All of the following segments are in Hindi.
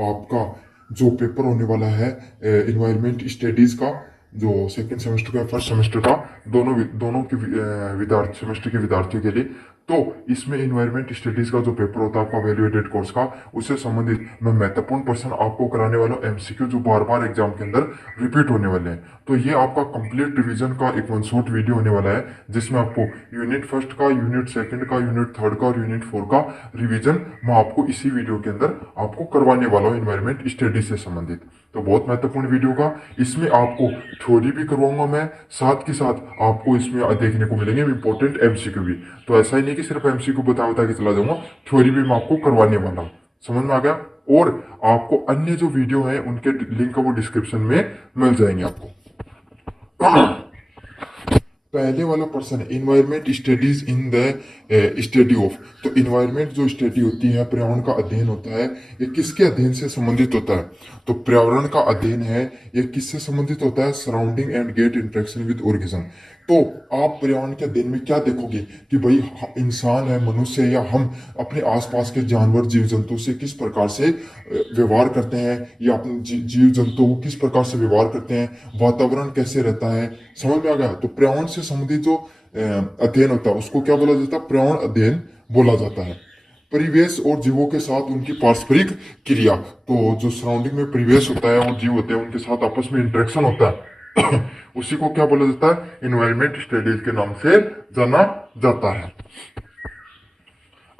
आपका जो पेपर होने वाला है इन्वायरमेंट स्टडीज का, जो सेकंड सेमेस्टर का फर्स्ट सेमेस्टर का, दोनों के विद्यार्थी सेमेस्टर के विद्यार्थियों के लिए। तो इसमें इन्वायरमेंट स्टडीज का जो पेपर होता है आपका वैल्यूएटेड कोर्स का, उससे संबंधित मैं महत्वपूर्ण क्वेश्चन आपको कराने वाला हूँ, एमसीक्यू जो बार बार एग्जाम के अंदर रिपीट होने वाले हैं। तो ये आपका कंप्लीट रिवीजन का एक वन शॉट वीडियो होने वाला है, जिसमें आपको यूनिट फर्स्ट का, यूनिट सेकंड का, यूनिट थर्ड का और यूनिट फोर का रिवीजन मैं आपको इसी वीडियो के अंदर आपको करवाने वाला हूँ इन्वायरमेंट स्टडीज से संबंधित। तो बहुत महत्वपूर्ण वीडियो का, इसमें आपको थ्योरी भी करवाऊंगा मैं, साथ के साथ आपको इसमें देखने को मिलेंगे इंपॉर्टेंट एमसीक्यू भी। तो ऐसा ही नहीं कि सिर्फ एमसीक्यू बता बता के चला जाऊंगा, थ्योरी भी मैं आपको करवाने वाला हूँ। समझ में आ गया? और आपको अन्य जो वीडियो है उनके लिंक वो डिस्क्रिप्शन में मिल जाएंगे आपको। पहले वाला पर्सन है environment studies in the study of. तो इन्वायरमेंट जो स्टडी होती है, पर्यावरण का अध्ययन होता है, ये किसके अध्ययन से संबंधित होता है? तो पर्यावरण का अध्ययन है, ये किससे संबंधित होता है? Surrounding and get interaction with organism. तो आप पर्यावरण के अध्ययन में क्या देखोगे कि भाई इंसान है, मनुष्य है, या हम अपने आसपास के जानवर जीव जंतु से किस प्रकार से व्यवहार करते हैं, या अपने जीव जंतु किस प्रकार से व्यवहार करते हैं, वातावरण कैसे रहता है। समझ में आ गया? तो पर्यावरण से संबंधित जो अध्ययन होता है उसको क्या बोला जाता है? पर्यावरण अध्ययन बोला जाता है। परिवेश और जीवों के साथ उनकी पारस्परिक क्रिया, तो जो सराउंडिंग में परिवेश होता है और जीव होते हैं उनके साथ आपस में इंटरेक्शन होता है उसी को क्या बोला जाता है? इन्वायरमेंट स्टडीज के नाम से जाना जाता है।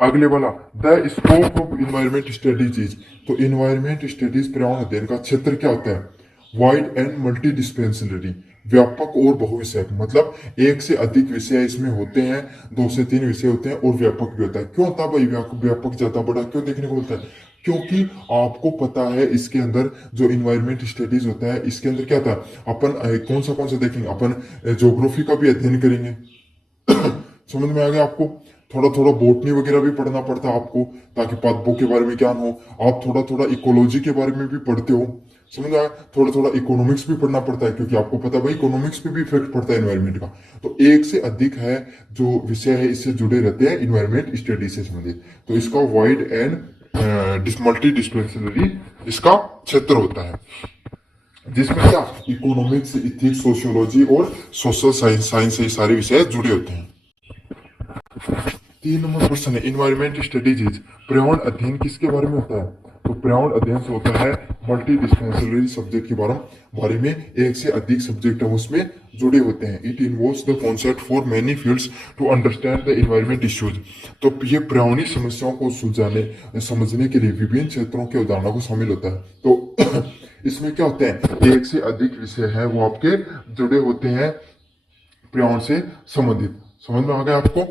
अगले वाला, the scope of environment studies is. तो इन्वायरमेंट स्टडीज पर्यावरण अध्ययन का क्षेत्र क्या होता है? वाइड एंड मल्टी डिस्पेंसरी, व्यापक और बहुविषयक। मतलब एक से अधिक विषय इसमें होते हैं, 2 से 3 विषय होते हैं, और व्यापक भी होता है। क्यों होता है भाई व्यापक ज्यादा बड़ा क्यों देखने को मिलता है? क्योंकि आपको पता है इसके अंदर जो इन्वायरमेंट स्टडीज होता है, इसके अंदर क्या था, अपन कौन सा देखेंगे, अपन ज्योग्राफी का भी अध्ययन करेंगे। समझ में आ गया आपको? थोड़ा थोड़ा बोटनी वगैरह भी पढ़ना पड़ता है आपको, ताकि पादपों के बारे में ज्ञान हो। आप थोड़ा थोड़ा इकोलॉजी के बारे में भी पढ़ते हो। समझ आया? थोड़ा थोड़ा इकोनॉमिक्स भी पढ़ना पड़ता है, क्योंकि आपको पता है भाई इकोनॉमिक्स पे भी इफेक्ट पड़ता है इन्वायरमेंट का। तो एक से अधिक है जो विषय है इससे जुड़े रहते हैं इन्वायरमेंट स्टडी से संबंधित। तो इसका वाइड एंड मल्टी डिस्पेंसरी इसका क्षेत्र होता है, जिसमें क्या इकोनॉमिक्स, इथिक्स, सोशियोलॉजी और सोशल साइंस से ये सारे विषय जुड़े होते हैं। 3 नंबर क्वेश्चन है इन्वायरमेंट स्टडीज इज। पर्यावरण अध्ययन किसके बारे में होता है? तो पर्यावरण अध्ययन से होता है मल्टी डिस्पेंसरी सब्जेक्ट के बारे में, एक से अधिक सब्जेक्ट हम उसमें जुड़े होते हैं। It involves the concept for many fields to understand the environment issues. तो ये पर्यावरणीय समस्याओं को समझने के लिए विभिन्न क्षेत्रों के उदाहरणों को शामिल होता है। तो इसमें क्या होते हैं, एक से अधिक विषय है वो आपके जुड़े होते हैं पर्यावरण से संबंधित। समझ में आ गया आपको?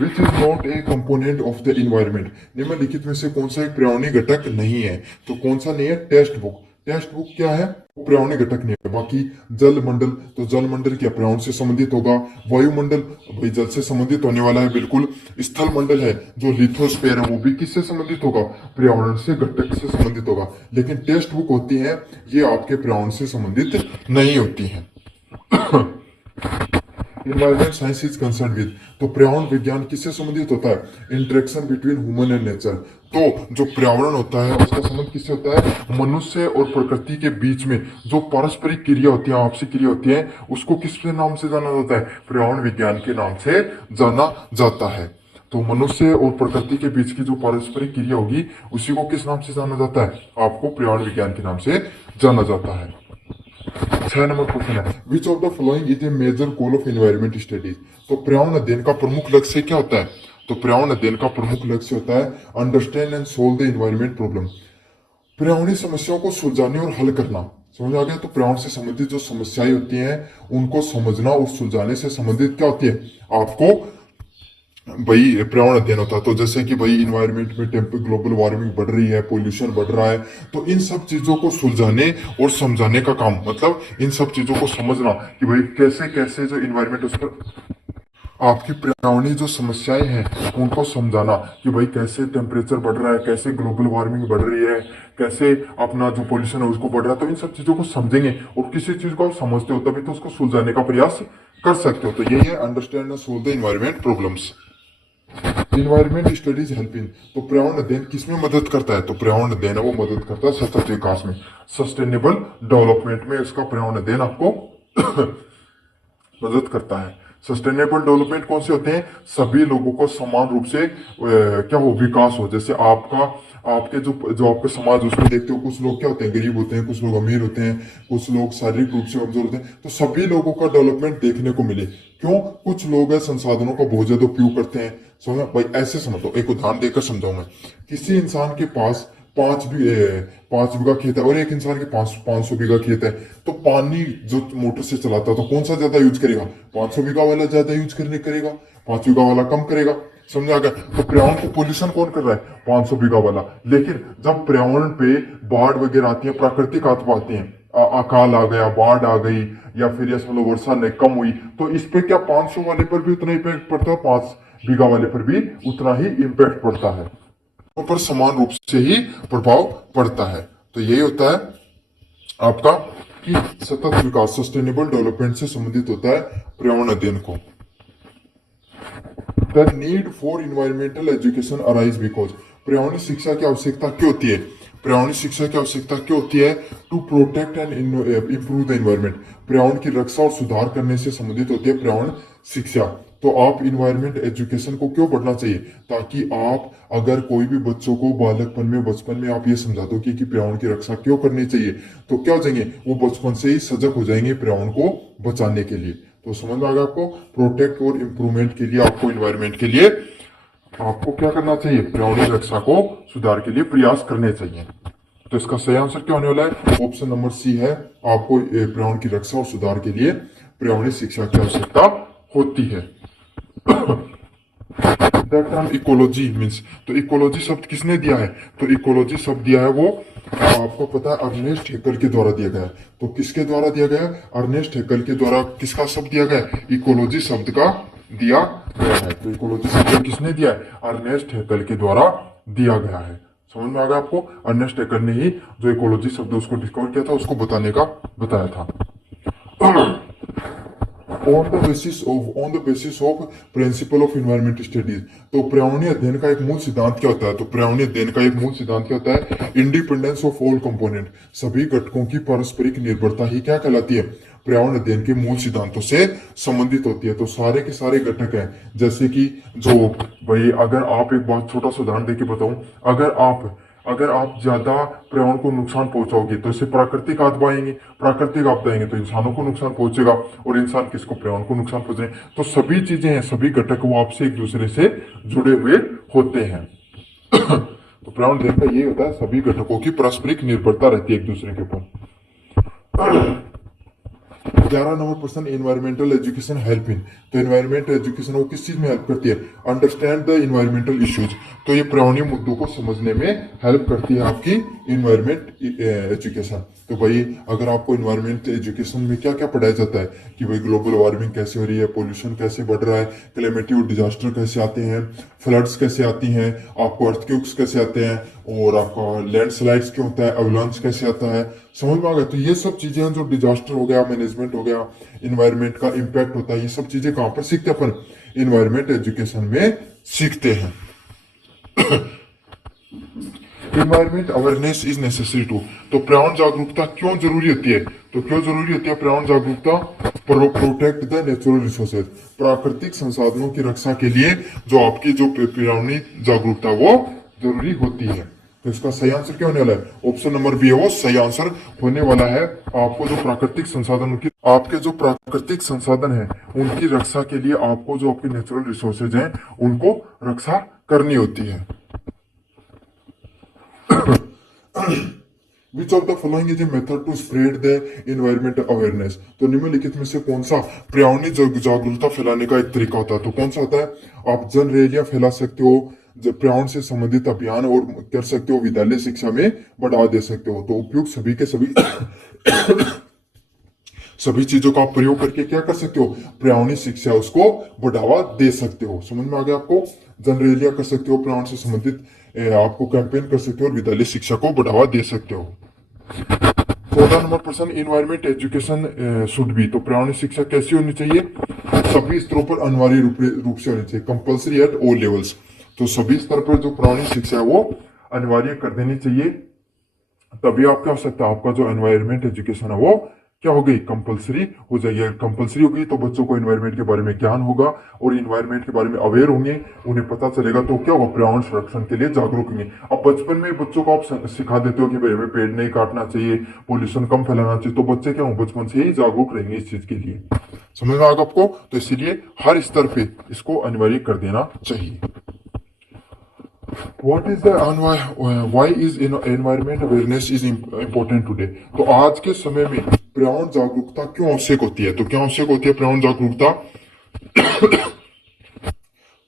Which is not a component of the environment. निम्नलिखित में से कौन सा एक पर्यावरणीय घटक नहीं है? तो कौन सा नहीं है? Text book. टेक्स्ट बुक क्या है? वो पर्यावरणीय घटक नहीं है। बाकी जल मंडल, तो जल मंडल क्या पर्यावरण से संबंधित होगा? वायुमंडल भाई जल से संबंधित होने वाला है बिल्कुल। स्थल मंडल है जो लिथोस्फीयर है, वो भी किससे संबंधित होगा? पर्यावरण से घटक से संबंधित होगा। लेकिन टेक्स्ट बुक होती है ये आपके पर्यावरण से संबंधित नहीं होती है। Environment science is concern with. तो पर्यावरण विज्ञान किससे संबंधित होता है? Interaction between human and nature. तो जो पर्यावरण होता है उसका संबंध किससे होता है? मनुष्य और प्रकृति के बीच में जो पारस्परिक क्रिया होती है, आपसी क्रिया होती है, उसको किस नाम से जाना जाता है? पर्यावरण विज्ञान के नाम से जाना जाता है। तो मनुष्य और प्रकृति के बीच की जो पारस्परिक क्रिया होगी उसी को किस नाम से जाना जाता है? आपको पर्यावरण विज्ञान के नाम से जाना जाता है। 6 नंबर क्वेश्चन है which of the following is a major goal of environment studies. तो पर्यावरण अध्ययन का प्रमुख लक्ष्य क्या होता है? तो पर्यावरण अध्ययन का प्रमुख लक्ष्य होता है understand and solve the environment problem. पर्यावरणीय समस्याओं को सुलझाने और हल करना। समझ आ गया? तो पर्यावरण से संबंधित जो समस्याएं होती हैं उनको समझना और सुलझाने से संबंधित क्या होती है? आपको भाई पर्यावरण अध्ययन होता है। तो जैसे कि भाई इन्वायरमेंट में ग्लोबल वार्मिंग बढ़ रही है, पोल्यूशन बढ़ रहा है, तो इन सब चीजों को सुलझाने और समझाने का काम, मतलब इन सब चीजों को समझना कि भाई कैसे कैसे जो इन्वायरमेंट उस पर आपकी पर्यावरणीय जो समस्याएं हैं उनको समझाना कि भाई कैसे टेम्परेचर बढ़ रहा है, कैसे ग्लोबल वार्मिंग बढ़ रही है, कैसे अपना जो पोल्यूशन है उसको बढ़ रहा है। तो इन सब चीजों को समझेंगे और किसी चीज को आप समझते हो तभी तो उसको सुलझाने का प्रयास कर सकते हो। तो यही है understand and solve the environment problems. Environment studies helping, तो पर्यावरण अध्ययन किसमें मदद करता है? तो पर्यावरण अध्ययन है वो मदद करता है सतत विकास में, सस्टेनेबल डेवलपमेंट में इसका पर्यावरण अध्ययन आपको मदद करता है। सस्टेनेबल डेवलपमेंट कौन से होते हैं? सभी लोगों को समान रूप से क्या हो, विकास हो। जैसे आपके जो आपका समाज उसमें देखते हो, कुछ लोग क्या होते हैं, गरीब होते हैं, कुछ लोग अमीर होते हैं, कुछ लोग शारीरिक रूप से कमजोर होते हैं, तो सभी लोगों का डेवलपमेंट देखने को मिले। क्यों? कुछ लोग है संसाधनों का बहुत ज्यादा उपयोग करते हैं। समझ भाई, ऐसे समझो, एक उदाहरण देकर समझाऊं मैं। किसी इंसान के पास 5 बीघा खेत है और एक इंसान के पास 500 बीघा खेत है, तो पानी जो मोटर से चलाता है तो कौन सा ज्यादा यूज करेगा? 500 बीघा वाला ज्यादा यूज करने करेगा, 5 बीघा वाला कम करेगा। समझा गया? तो पर्यावरण को पोल्यूशन कौन कर रहा है? 500 बीघा वाला। लेकिन जब पर्यावरण पे बाढ़ वगैरह आती है, प्राकृतिक आपदा आती है, अकाल आ गया, बाढ़ आ गई, या फिर ऐसा लो वर्षा ने कम हुई, तो इस पे क्या 500 वाले पर भी उतना इम्पैक्ट पड़ता है, 5 बीघा वाले पर भी उतना ही इम्पैक्ट पड़ता है, पर समान रूप से ही प्रभाव पड़ता है। तो यही होता है आपका कि सतत विकास, सस्टेनेबल डेवलपमेंट से संबंधित होता है पर्यावरण अध्ययन को। The need for environmental education arise because, पर्यावरण शिक्षा की आवश्यकता क्यों होती है? पर्यावरण शिक्षा की आवश्यकता क्यों होती है? To protect and improve the environment, पर्यावरण की रक्षा और सुधार करने से संबंधित होती है पर्यावरण शिक्षा। तो आप इन्वायरमेंट एजुकेशन को क्यों पढ़ना चाहिए? ताकि आप अगर कोई भी बच्चों को बालकपन में, बचपन में आप ये समझा दो कि पर्यावरण की रक्षा क्यों करनी चाहिए, तो क्या हो जाएंगे, वो बचपन से ही सजग हो जाएंगे पर्यावरण को बचाने के लिए। तो समझ में आ गया आपको? प्रोटेक्ट और इम्प्रूवमेंट के लिए आपको, इन्वायरमेंट के लिए आपको क्या करना चाहिए? पर्यावरण की रक्षा को सुधार के लिए प्रयास करने चाहिए। तो इसका सही आंसर क्या होने वाला है? ऑप्शन नंबर सी है, आपको पर्यावरण की रक्षा और सुधार के लिए पर्यावरण शिक्षा की आवश्यकता होती है। द टर्म इकोलॉजी मीन्स, तो इकोलॉजी शब्द किसने दिया है? तो इकोलॉजी शब्द दिया है वो आपको पता है अर्नेस्ट हेकल के द्वारा दिया गया है। तो किसके द्वारा दिया गया है? अर्नेस्ट हेकल के द्वारा किसका शब्द दिया गया है? इकोलॉजी शब्द का दिया गया है। तो इकोलॉजी शब्द किसने दिया है? अर्नेस्ट हेकल के द्वारा दिया गया है। समझ में आ गया आपको? अर्नेस्ट हेकल ने ही जो इकोलॉजी शब्द उसको डिस्कवर किया था, उसको बताया था। On the basis of principle of environment studies, तो पर्यावरणीय अध्ययन का एक मूल सिद्धांत क्या होता है? तो पर्यावरणीय अध्ययन का एक मूल सिद्धांत क्या होता है? इंडिपेंडेंस ऑफ ऑल कंपोनेंट, सभी घटकों की पारस्परिक निर्भरता ही क्या कहलाती है? पर्यावरण अध्ययन के मूल सिद्धांतों से संबंधित होती है। तो सारे के सारे घटक हैं, जैसे कि जो भाई, अगर आप एक बहुत छोटा सा उदाहरण देके बताऊं, अगर आप ज्यादा पर्यावरण को नुकसान पहुंचाओगे तो इससे प्राकृतिक आपदा आएंगे, प्राकृतिक आपदा आएंगे तो इंसानों को नुकसान पहुंचेगा, और इंसान किसको? पर्यावरण को नुकसान पहुंचे। तो सभी चीजें हैं, सभी घटक वो आपसे एक दूसरे से जुड़े हुए होते हैं। तो पर्यावरण अध्ययन का ये होता है, सभी घटकों की पारस्परिक निर्भरता रहती है एक दूसरे के ऊपर। 11 नंबर प्रश्न, एनवायरमेंटल एजुकेशन हेल्प इन, तो एनवायरमेंटल एजुकेशन वो किस चीज में हेल्प करती है? अंडरस्टैंड द इन्वायरमेंटल इश्यूज, तो ये पर्यावरणीय मुद्दों को समझने में हेल्प करती है आपकी इन्वायरमेंट एजुकेशन। तो भाई, अगर आपको इन्वायरमेंट एजुकेशन में क्या क्या पढ़ाया जाता है कि भाई ग्लोबल वार्मिंग कैसे हो रही है, पोल्यूशन कैसे बढ़ रहा है, क्लाइमेटिक और डिजास्टर कैसे आते हैं, फ्लड्स कैसे आती हैं, आपको अर्थक्वेक्स कैसे आते हैं, और आपका लैंडस्लाइड्स क्यों होता है, अवलांच कैसे आता है। समझ में आ गया? तो ये सब चीजें हैं जो डिजास्टर हो गया, मैनेजमेंट हो गया, इन्वायरमेंट का इम्पैक्ट होता है, ये सब चीजें कहां पर सीखते हैं अपन? इन्वायरमेंट एजुकेशन में सीखते हैं। Environment awareness is necessary to, तो पर्यावरण जागरूकता क्यों जरूरी होती है? तो क्यों जरूरी होती है पर्यावरण जागरूकता? प्रोटेक्ट द नेचुरल रिसोर्सेज, प्राकृतिक संसाधनों की रक्षा के लिए जो आपकी जो पर्यावरणीय जागरूकता वो जरूरी होती है। तो इसका सही आंसर क्या होने वाला है? ऑप्शन नंबर बी है वो सही आंसर होने वाला है। आपको जो प्राकृतिक संसाधन की, आपके जो प्राकृतिक संसाधन है उनकी रक्षा के लिए आपको जो आपके नेचुरल रिसोर्सेज हैं उनको रक्षा करनी होती है। Which of the following is a method to spread the environmental awareness, तो निम्नलिखित में से कौन सा पर्यावरणीय जागरूकता फैलाने का एक तरीका होता है? तो कौन सा होता है? आप जन रैलियां फैला सकते हो, पर्यावरण से संबंधित अभियान और कर सकते हो, विद्यालय शिक्षा में बढ़ावा दे सकते हो। तो उपयुक्त सभी के सभी सभी चीजों का आप प्रयोग करके क्या कर सकते हो? पर्यावरणीय शिक्षा उसको बढ़ावा दे सकते हो। समझ में आ गया आपको? जन रैलियां कर सकते हो, पर्यावरण से संबंधित आपको कैंपेन कर सकते हो, और विद्यालय शिक्षा को बढ़ावा दे सकते हो। 14 नंबर प्रश्न, इन्वायरमेंट एजुकेशन शुड बी, तो पर्यावरण शिक्षा कैसी होनी चाहिए? सभी स्तरों पर अनिवार्य रूप से होनी चाहिए, कंपल्सरी एट ऑल लेवल्स। तो सभी स्तर पर जो प्राणी शिक्षा है वो अनिवार्य कर देनी चाहिए। तभी आप क्या हो सकता है, आपका जो एनवायरमेंट एजुकेशन है वो क्या हो गई, कंपलसरी हो जाएगी। कंपलसरी होगी तो बच्चों को एनवायरमेंट के बारे में ज्ञान होगा और एनवायरमेंट के बारे में अवेयर होंगे, उन्हें पता चलेगा, तो क्या होगा, पर्यावरण संरक्षण के लिए जागरूक होंगे। अब बचपन में बच्चों को आप सिखा देते हो कि भाई हमें पेड़ नहीं काटना चाहिए, पोल्यूशन कम फैलाना चाहिए, तो बच्चे क्या हो, बचपन से ही जागरूक रहेंगे इस चीज के लिए। समझ में आ गया आपको? तो इसीलिए हर स्तर पे इसको अनिवार्य कर देना चाहिए। What is the why is environment awareness is important today? तो आज के समय में पर्यावरण जागरूकता क्यों आवश्यक होती है? तो क्या आवश्यक होती है पर्यावरण जागरूकता?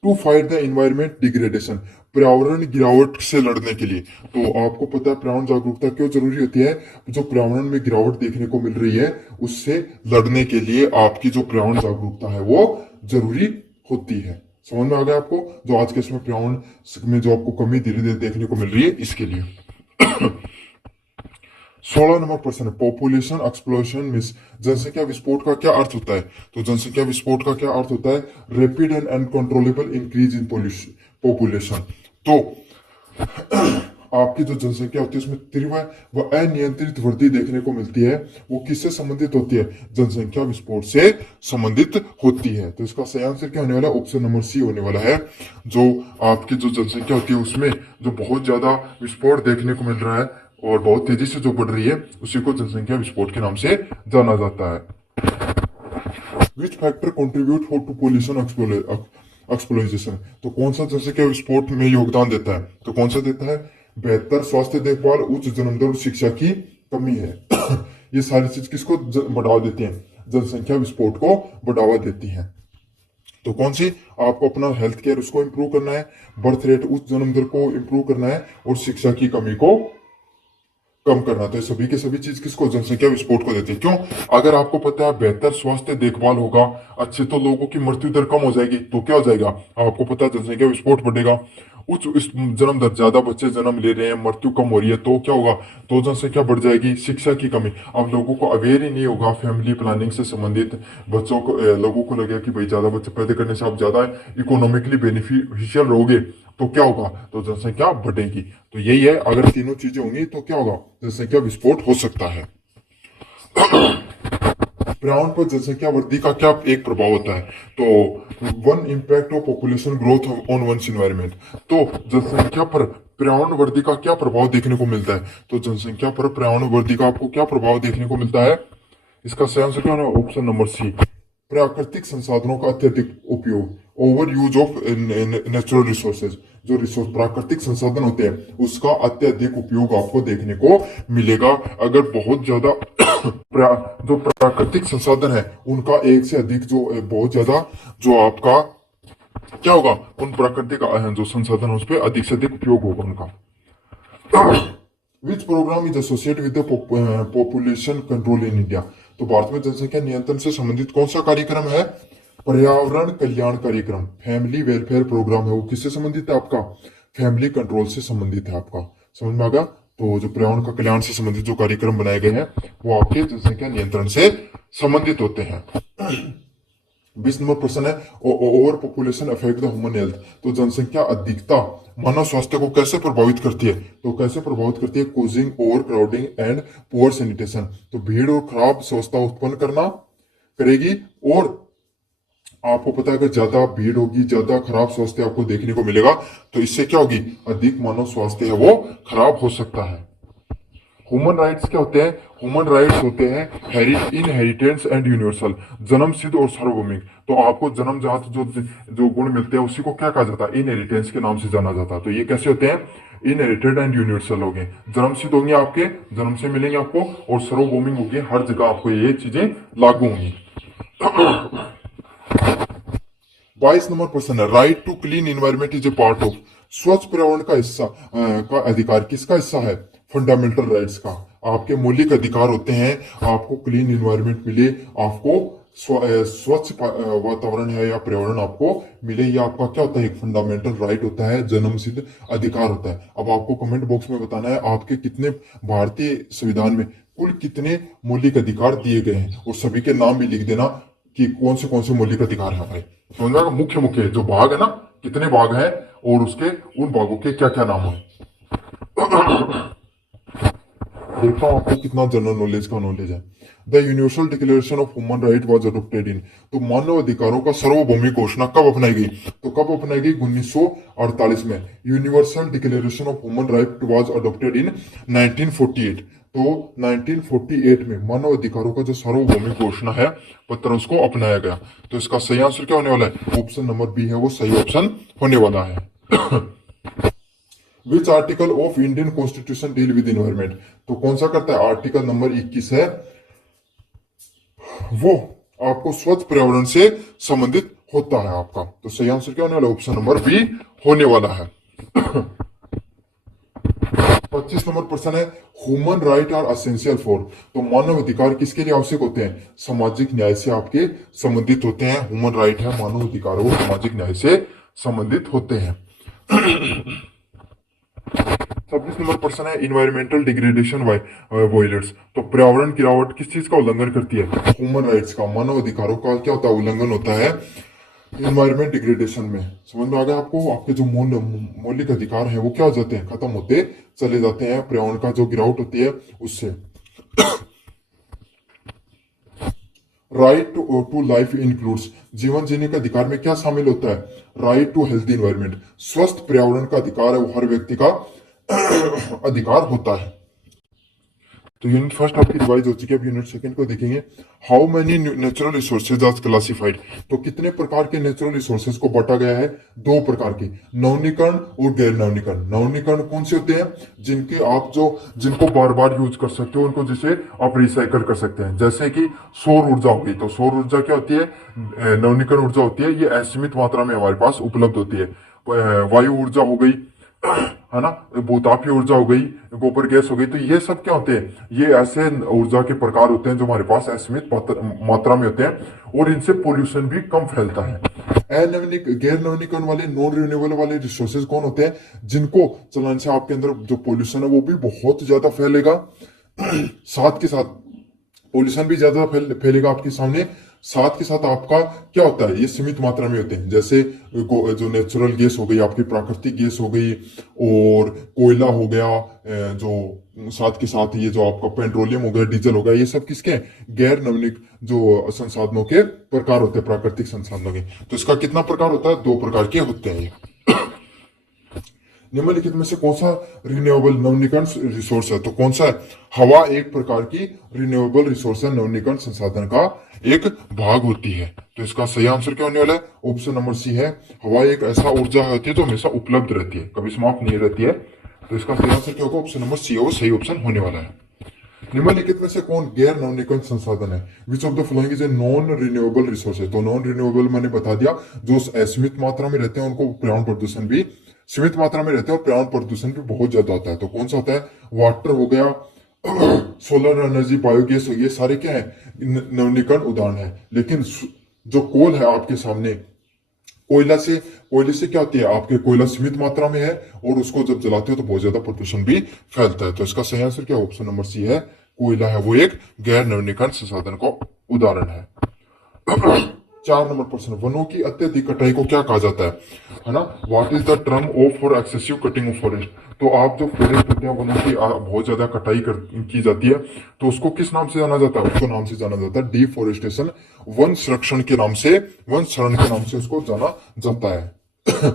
To fight the environment degradation, पर्यावरण गिरावट से लड़ने के लिए। तो आपको पता है पर्यावरण जागरूकता क्यों जरूरी होती है? जो पर्यावरण में गिरावट देखने को मिल रही है उससे लड़ने के लिए आपकी जो पर्यावरण जागरूकता है वो जरूरी होती है। समझ में आ गया आपको? जो आज के समय पर्यावरण में जो आपको कमी धीरे धीरे देखने को मिल रही है इसके लिए। 16 नंबर प्रश्न है, पॉपुलेशन एक्सप्लोशन मिस, जनसंख्या विस्फोट का क्या अर्थ होता है? तो जनसंख्या विस्फोट का क्या अर्थ होता है? Rapid and uncontrollable increase in population. तो आपकी जो जनसंख्या होती है उसमें तीव्र व अनियंत्रित वृद्धि देखने को मिलती है, वो किससे संबंधित होती है? जनसंख्या विस्फोट से संबंधित होती है। तो इसका सही आंसर क्या होने वाला है? ऑप्शन नंबर सी होने वाला है। जो आपकी जो जनसंख्या होती है उसमें जो बहुत ज्यादा विस्फोट देखने को मिल रहा है और बहुत तेजी से जो बढ़ रही है उसी को जनसंख्या विस्फोट के नाम से जाना जाता है। Which factor contribute for to pollution exploitation, तो कौन सा जनसंख्या विस्फोट में योगदान देता है? तो कौन सा देता है? बेहतर स्वास्थ्य देखभाल, उच्च जन्म दर, शिक्षा की कमी है। ये सारी चीज किसको बढ़ावा देती हैं? जनसंख्या विस्फोट को बढ़ावा देती हैं। तो कौन सी? आपको अपना हेल्थ केयर उसको इंप्रूव करना है, बर्थ रेट उच्च जन्म दर को इंप्रूव करना है और शिक्षा की कमी को कम करना। तो सभी के सभी चीज किसको? जनसंख्या विस्फोट को देते हैं। क्यों? अगर आपको पता है बेहतर स्वास्थ्य देखभाल होगा अच्छे, तो लोगों की मृत्यु दर कम हो जाएगी, तो क्या हो जाएगा? आपको पता है जनसंख्या विस्फोट बढ़ेगा, उच्च जन्म दर, ज्यादा बच्चे जन्म ले रहे हैं, मृत्यु कम हो रही है, तो क्या होगा? तो जनसंख्या बढ़ जाएगी। शिक्षा की कमी, अब लोगों को अवेयर ही नहीं होगा फैमिली प्लानिंग से संबंधित, बच्चों को लोगों को लगेगा कि भाई ज्यादा बच्चे पैदा करने से आप ज्यादा इकोनॉमिकली बेनिफिशियल रहोगे, तो क्या होगा? तो जनसंख्या बढ़ेगी। तो यही है, अगर तीनों चीजें होंगी तो क्या होगा? जनसंख्या विस्फोट हो सकता है। पर्यावरण पर जनसंख्या वृद्धि का क्या एक प्रभाव होता है? तो one impact of population growth on once environment, तो जनसंख्या पर पर्यावरण वृद्धि का क्या प्रभाव देखने को मिलता है? तो जनसंख्या पर पर्यावरण वृद्धि का आपको क्या प्रभाव देखने को मिलता है? इसका सही आंसर क्या है? ऑप्शन नंबर सी, प्राकृतिक संसाधनों का अत्यधिक उपयोग, over use of natural resources, जो रिसोर्स प्राकृतिक संसाधन होते हैं उसका अत्यधिक उपयोग आपको देखने को मिलेगा। अगर बहुत ज्यादा जो प्राकृतिक संसाधन है उनका एक से अधिक जो बहुत ज्यादा जो आपका क्या होगा, उन प्राकृतिक जो संसाधन है उस पर अधिक से अधिक उपयोग होगा उनका। विच programme is associate with population control in India, तो भारत में जनसंख्या नियंत्रण से संबंधित कौन सा कार्यक्रम है? पर्यावरण कल्याण कार्यक्रम, फैमिली वेलफेयर प्रोग्राम है। वो किससे संबंधित है? आपका फैमिली कंट्रोल से संबंधित है। आपका समझ में आ गया? तो जो पर्यावरण का कल्याण से संबंधित जो कार्यक्रम बनाए गए हैं वो आपके जनसंख्या नियंत्रण से संबंधित होते हैं। 20 नंबर प्रश्न है, over population affect the human health, तो जनसंख्या अधिकता मानव स्वास्थ्य को कैसे प्रभावित करती है? तो कैसे प्रभावित करती है? Causing over crowding and poor sanitation, तो भीड़ और खराब स्वास्थ्य उत्पन्न करना करेगी। और आपको पता है अगर ज्यादा भीड़ होगी, ज्यादा खराब स्वास्थ्य आपको देखने को मिलेगा, तो इससे क्या होगी? अधिक मानव स्वास्थ्य है वो खराब हो सकता है। ह्यूमन राइट्स क्या होते हैं? ह्यूमन राइट्स होते हैं इनहेरिटेंस एंड यूनिवर्सल, जन्म सिद्ध और सार्वभौमिक। तो आपको जन्मजात जो गुण मिलते हैं उसी को क्या कहा जाता है? इनहेरिटेंस के नाम से जाना जाता है। तो ये कैसे होते हैं? इनहेरिटेड एंड यूनिवर्सल हो गए, जन्म सिद्ध होंगे, आपके जन्म से मिलेंगे आपको, और सार्वभौमिक होंगे, हर जगह आपको ये चीजें लागू होंगी। 22 नंबर प्रश्न है, right to clean environment is a part of, स्वच्छ पर्यावरण का हिस्सा का अधिकार किसका हिस्सा है? फंडामेंटल राइट्स का। आपके मौलिक अधिकार होते हैं, आपको क्लीन एनवायरमेंट मिले, आपको स्वच्छ वातावरण है या पर्यावरण आपको मिले, ये आपका क्या होता है? एक फंडामेंटल राइट होता है, जन्म सिद्ध अधिकार होता है। अब आपको कमेंट बॉक्स में बताना है आपके कितने भारतीय संविधान में कुल कितने मौलिक अधिकार दिए गए हैं, और सभी के नाम भी लिख देना कि कौन से मौलिक अधिकार है हमारे। समझ में आएगा? मुख्य मुख्य जो भाग है ना, कितने भाग हैं और उसके उन भागों के क्या क्या नाम है। देखता हूँ आपको कितना जनरल नॉलेज का नॉलेज है। The universal declaration of human right was adopted in, तो मानव अधिकारों का सार्वभौमिक घोषणा कब अपनाई गई, तो कब अपनाई गई 1948 में। Universal declaration of human right was adopted in 1948, तो 1948 में मानव अधिकारों का जो सार्वभौमिक घोषणा है पत्र उसको अपनाया गया। तो इसका सही आंसर क्या होने वाला है, ऑप्शन नंबर बी है वो सही ऑप्शन होने वाला है। Which article of Indian constitution deal with environment, तो कौन सा करता है, आर्टिकल नंबर 21 है वो आपको स्वच्छ पर्यावरण से संबंधित होता है आपका। तो सही आंसर क्या होने वाला, ऑप्शन नंबर बी होने वाला है। 25 नंबर प्रश्न है, human right are essential for, तो मानव अधिकार किसके लिए आवश्यक होते हैं, सामाजिक न्याय से आपके संबंधित होते हैं। ह्यूमन राइट है मानव अधिकार वो सामाजिक न्याय से संबंधित होते हैं। 26 नंबर प्रश्न है, इन्वायरमेंटल डिग्रेडेशन वायलेट्स, तो पर्यावरण गिरावट किस चीज का उल्लंघन करती है, ह्यूमन राइट्स का, मानव अधिकारों का क्या होता है, उल्लंघन होता है इन्वायरमेंट डिग्रेडेशन में। समझ में आ गया आपको, आपके जो मौलिक अधिकार हैं वो क्या हो जाते हैं, खत्म होते चले जाते हैं पर्यावरण का जो गिरावट होती है उससे। राइट टू लाइफ इंक्लूड्स, जीवन जीने का अधिकार में क्या शामिल होता है, राइट टू हेल्थी इन्वायरमेंट, स्वस्थ पर्यावरण का अधिकार है वो हर व्यक्ति का अधिकार होता है। तो यूनिट फर्स्ट आपकी रिवाइज हो चुकी है, अब यूनिट सेकंड को देखेंगे। How many natural resources are classified, तो कितने प्रकार के नेचुरल रिसोर्सेज को बांटा गया है, दो प्रकार के, नवीनीकरण और गैर नवीनीकरण। नवीनीकरण कौन से होते हैं, जिनके आप जिनको बार बार यूज कर सकते हो, उनको जिसे आप रिसाइकल कर सकते हैं, जैसे कि सौर ऊर्जा होगी, तो सौर ऊर्जा क्या होती है, नवीनीकरण ऊर्जा होती है, ये असीमित मात्रा में हमारे पास उपलब्ध होती है। वायु ऊर्जा हो गई है ना, भूतापीय ऊर्जा हो गई, गोबर गैस हो गई, तो ये सब क्या होते हैं, ये ऐसे ऊर्जा के प्रकार होते हैं जो हमारे पास असीमित मात्रा में होते हैं और इनसे पोल्यूशन भी कम फैलता है। गैर नवीनीकरण वाले नॉन रिन्यूएबल वाले रिसोर्सेज कौन होते हैं, जिनको चलाने से आपके अंदर जो पोल्यूशन है वो भी बहुत ज्यादा फैलेगा, साथ के साथ पोल्यूशन भी ज्यादा फैलेगा आपके सामने, साथ के साथ आपका क्या होता है, ये सीमित मात्रा में होते हैं, जैसे जो नेचुरल गैस हो गई, आपकी प्राकृतिक गैस हो गई, और कोयला हो गया, जो साथ के साथ ये जो आपका पेट्रोलियम हो गया, डीजल हो गया, ये सब किसके गैर नवीनिक जो संसाधनों के प्रकार होते हैं, प्राकृतिक संसाधनों के। तो इसका कितना प्रकार होता है, दो प्रकार के होते हैं। निम्नलिखित में से कौन सा रिन्यूएबल नवीनीकरण रिसोर्स है, तो कौन सा है, हवा एक प्रकार की रिन्यूएबल रिसोर्स है, नवीनीकरण संसाधन का एक भाग होती है। तो इसका सही आंसर क्या होने वाला है, ऑप्शन नंबर सी है, हवा एक ऐसा ऊर्जा होती है जो हमेशा उपलब्ध रहती है, कभी समाप्त नहीं रहती है। तो इसका सही आंसर क्या होगा, ऑप्शन नंबर सी है वो सही ऑप्शन होने वाला है। निम्नलिखित में से कौन गैर नवीनीकरण संसाधन है, which of the following is a non renewable resource है, तो नॉन रिन्यूएबल मैंने बता दिया, जो असीमित मात्रा में रहते हैं उनको पर्यावरण प्रदूषण भी सीमित मात्रा में रहते हैं और पर्यावरण प्रदूषण भी बहुत ज्यादा होता है। तो कौन सा होता है, वाटर हो गया, सोलर एनर्जी, बायोगैस हो गया, सारे क्या है नवीनीकरण उदाहरण है। लेकिन जो कोल है आपके सामने, कोयले से क्या होती है, आपके कोयला सीमित मात्रा में है और उसको जब जलाते हो तो बहुत ज्यादा प्रदूषण भी फैलता है। तो इसका सही आंसर क्या, ऑप्शन नंबर सी है, कोयला है वो एक गैर नवीनीकरण संसाधन का उदाहरण है। 4 नंबर प्रश्न, वनों की अत्यधिक कटाई को क्या कहा जाता है ना, what is the term of for excessive cutting of forest, तो आप जो फॉरेस्ट होते हैं वनों की बहुत ज्यादा कटाई की जाती है, तो उसको किस नाम से जाना जाता है, उसको नाम से जाना जाता है डिफॉरेस्टेशन, वन संरक्षण के नाम से, वन शरण के नाम से उसको जाना जाता है।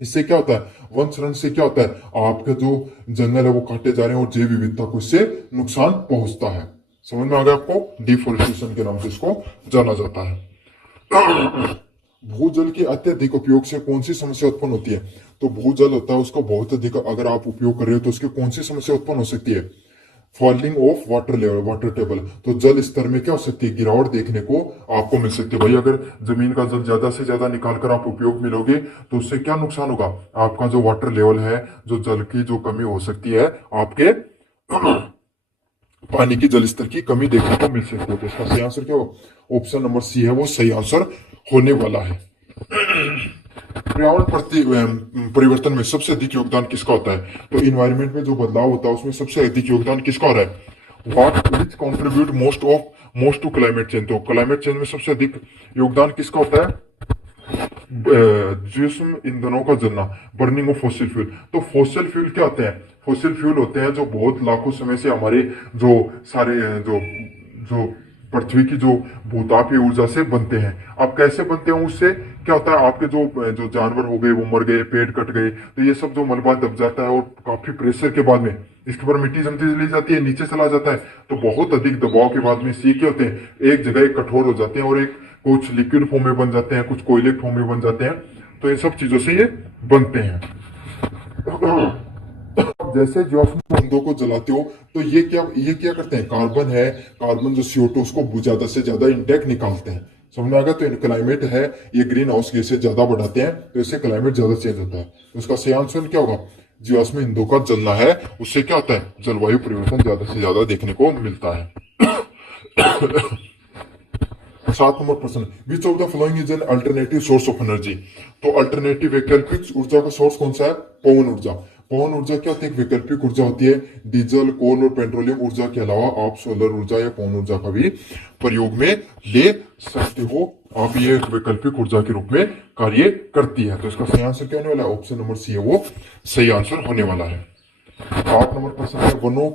इससे क्या होता है, वन शरण से क्या होता है, आपका जो जंगल है वो काटे जा रहे हैं और जैव विविधता को इससे नुकसान पहुंचता है। समझ में आ गया आपको, डिफॉरेस्टेशन के नाम से इसको जाना जाता है। भूजल के अत्यधिक उपयोग से कौन सी समस्या उत्पन्न होती है, तो भूजल होता है उसका बहुत अधिक अगर आप उपयोग कर रहे हो तो उसकी कौन सी समस्या उत्पन्न हो सकती है, falling of water level, water table, तो जल स्तर में क्या हो सकती है, गिरावट देखने को आपको मिल सकती है। भाई अगर जमीन का जल ज्यादा से ज्यादा निकाल कर आप उपयोग में लोगे तो उससे क्या नुकसान होगा, आपका जो वाटर लेवल है, जो जल की जो कमी हो सकती है, आपके पानी की जल स्तर की कमी देखने को मिल सकती है। तो इसका सही आंसर क्या हो, ऑप्शन नंबर सी है वो सही आंसर होने वाला है। पर्यावरण परिवर्तन में सबसे अधिक योगदान किसका होता है, तो इन्वायरमेंट में जो बदलाव होता है उसमें सबसे अधिक योगदान किसका हो रहा है, what which contribute most to climate change, तो क्लाइमेट चेंज में सबसे अधिक योगदान किसका होता है, जीवाश्म ईंधनों का जलना, बर्निंग ऑफ फॉसिल फ्यूल। तो फॉसिल फ्यूल क्या होते हैं? फॉसिल फ्यूल होते हैं जो बहुत लाखों समय से हमारे जो सारे जो जो पृथ्वी की जो भूतापीय ऊर्जा से बनते हैं। अब कैसे बनते हैं? उससे क्या होता है, आपके जो जो जानवर हो गए वो मर गए, पेड़ कट गए, तो ये सब जो मलबा दब जाता है और काफी प्रेशर के बाद में इसके ऊपर मिट्टी जमती चली जाती है, नीचे चला जाता है, तो बहुत अधिक दबाव के बाद में सीखे होते हैं एक जगह कठोर हो जाते हैं और एक कुछ लिक्विड फॉर्म में बन जाते हैं, कुछ कोयले फॉर्म में बन जाते हैं। तो इन सब चीजों से ये बनते हैं। जैसे जीवाश्म ईंधनों को जलाते हो तो ये क्या करते हैं? कार्बन है, कार्बन जो CO2 उसको ज्यादा से ज्यादा इंटेक निकालते हैं। समझ में आ गया? तो क्लाइमेट है, ये ग्रीन हाउस गैसें ज्यादा बढ़ाते हैं, तो इससे क्लाइमेट ज्यादा चेंज होता है। तो उसका सही आंसर क्या होगा? जीवाश्म ईंधनों का जलना है, उससे क्या होता है? जलवायु परिवर्तन ज्यादा से ज्यादा देखने को मिलता है। 7 नंबर प्रश्न, विच of the following is an alternative source of energy? तो अल्टरनेटिव वैकल्पिक ऊर्जा का सोर्स कौन सा है? पवन ऊर्जा। पवन ऊर्जा क्या होती है? एक वैकल्पिक ऊर्जा होती है। डीजल, कोल और पेट्रोलियम ऊर्जा के अलावा आप सोलर ऊर्जा या पवन ऊर्जा का भी प्रयोग में ले सकते हो। आप ये एक वैकल्पिक ऊर्जा के रूप में कार्य करती है। तो इसका सही आंसर क्या होने वाला है? ऑप्शन नंबर सी है वो सही आंसर होने वाला है। 8 नंबर प्रश्न है, वनों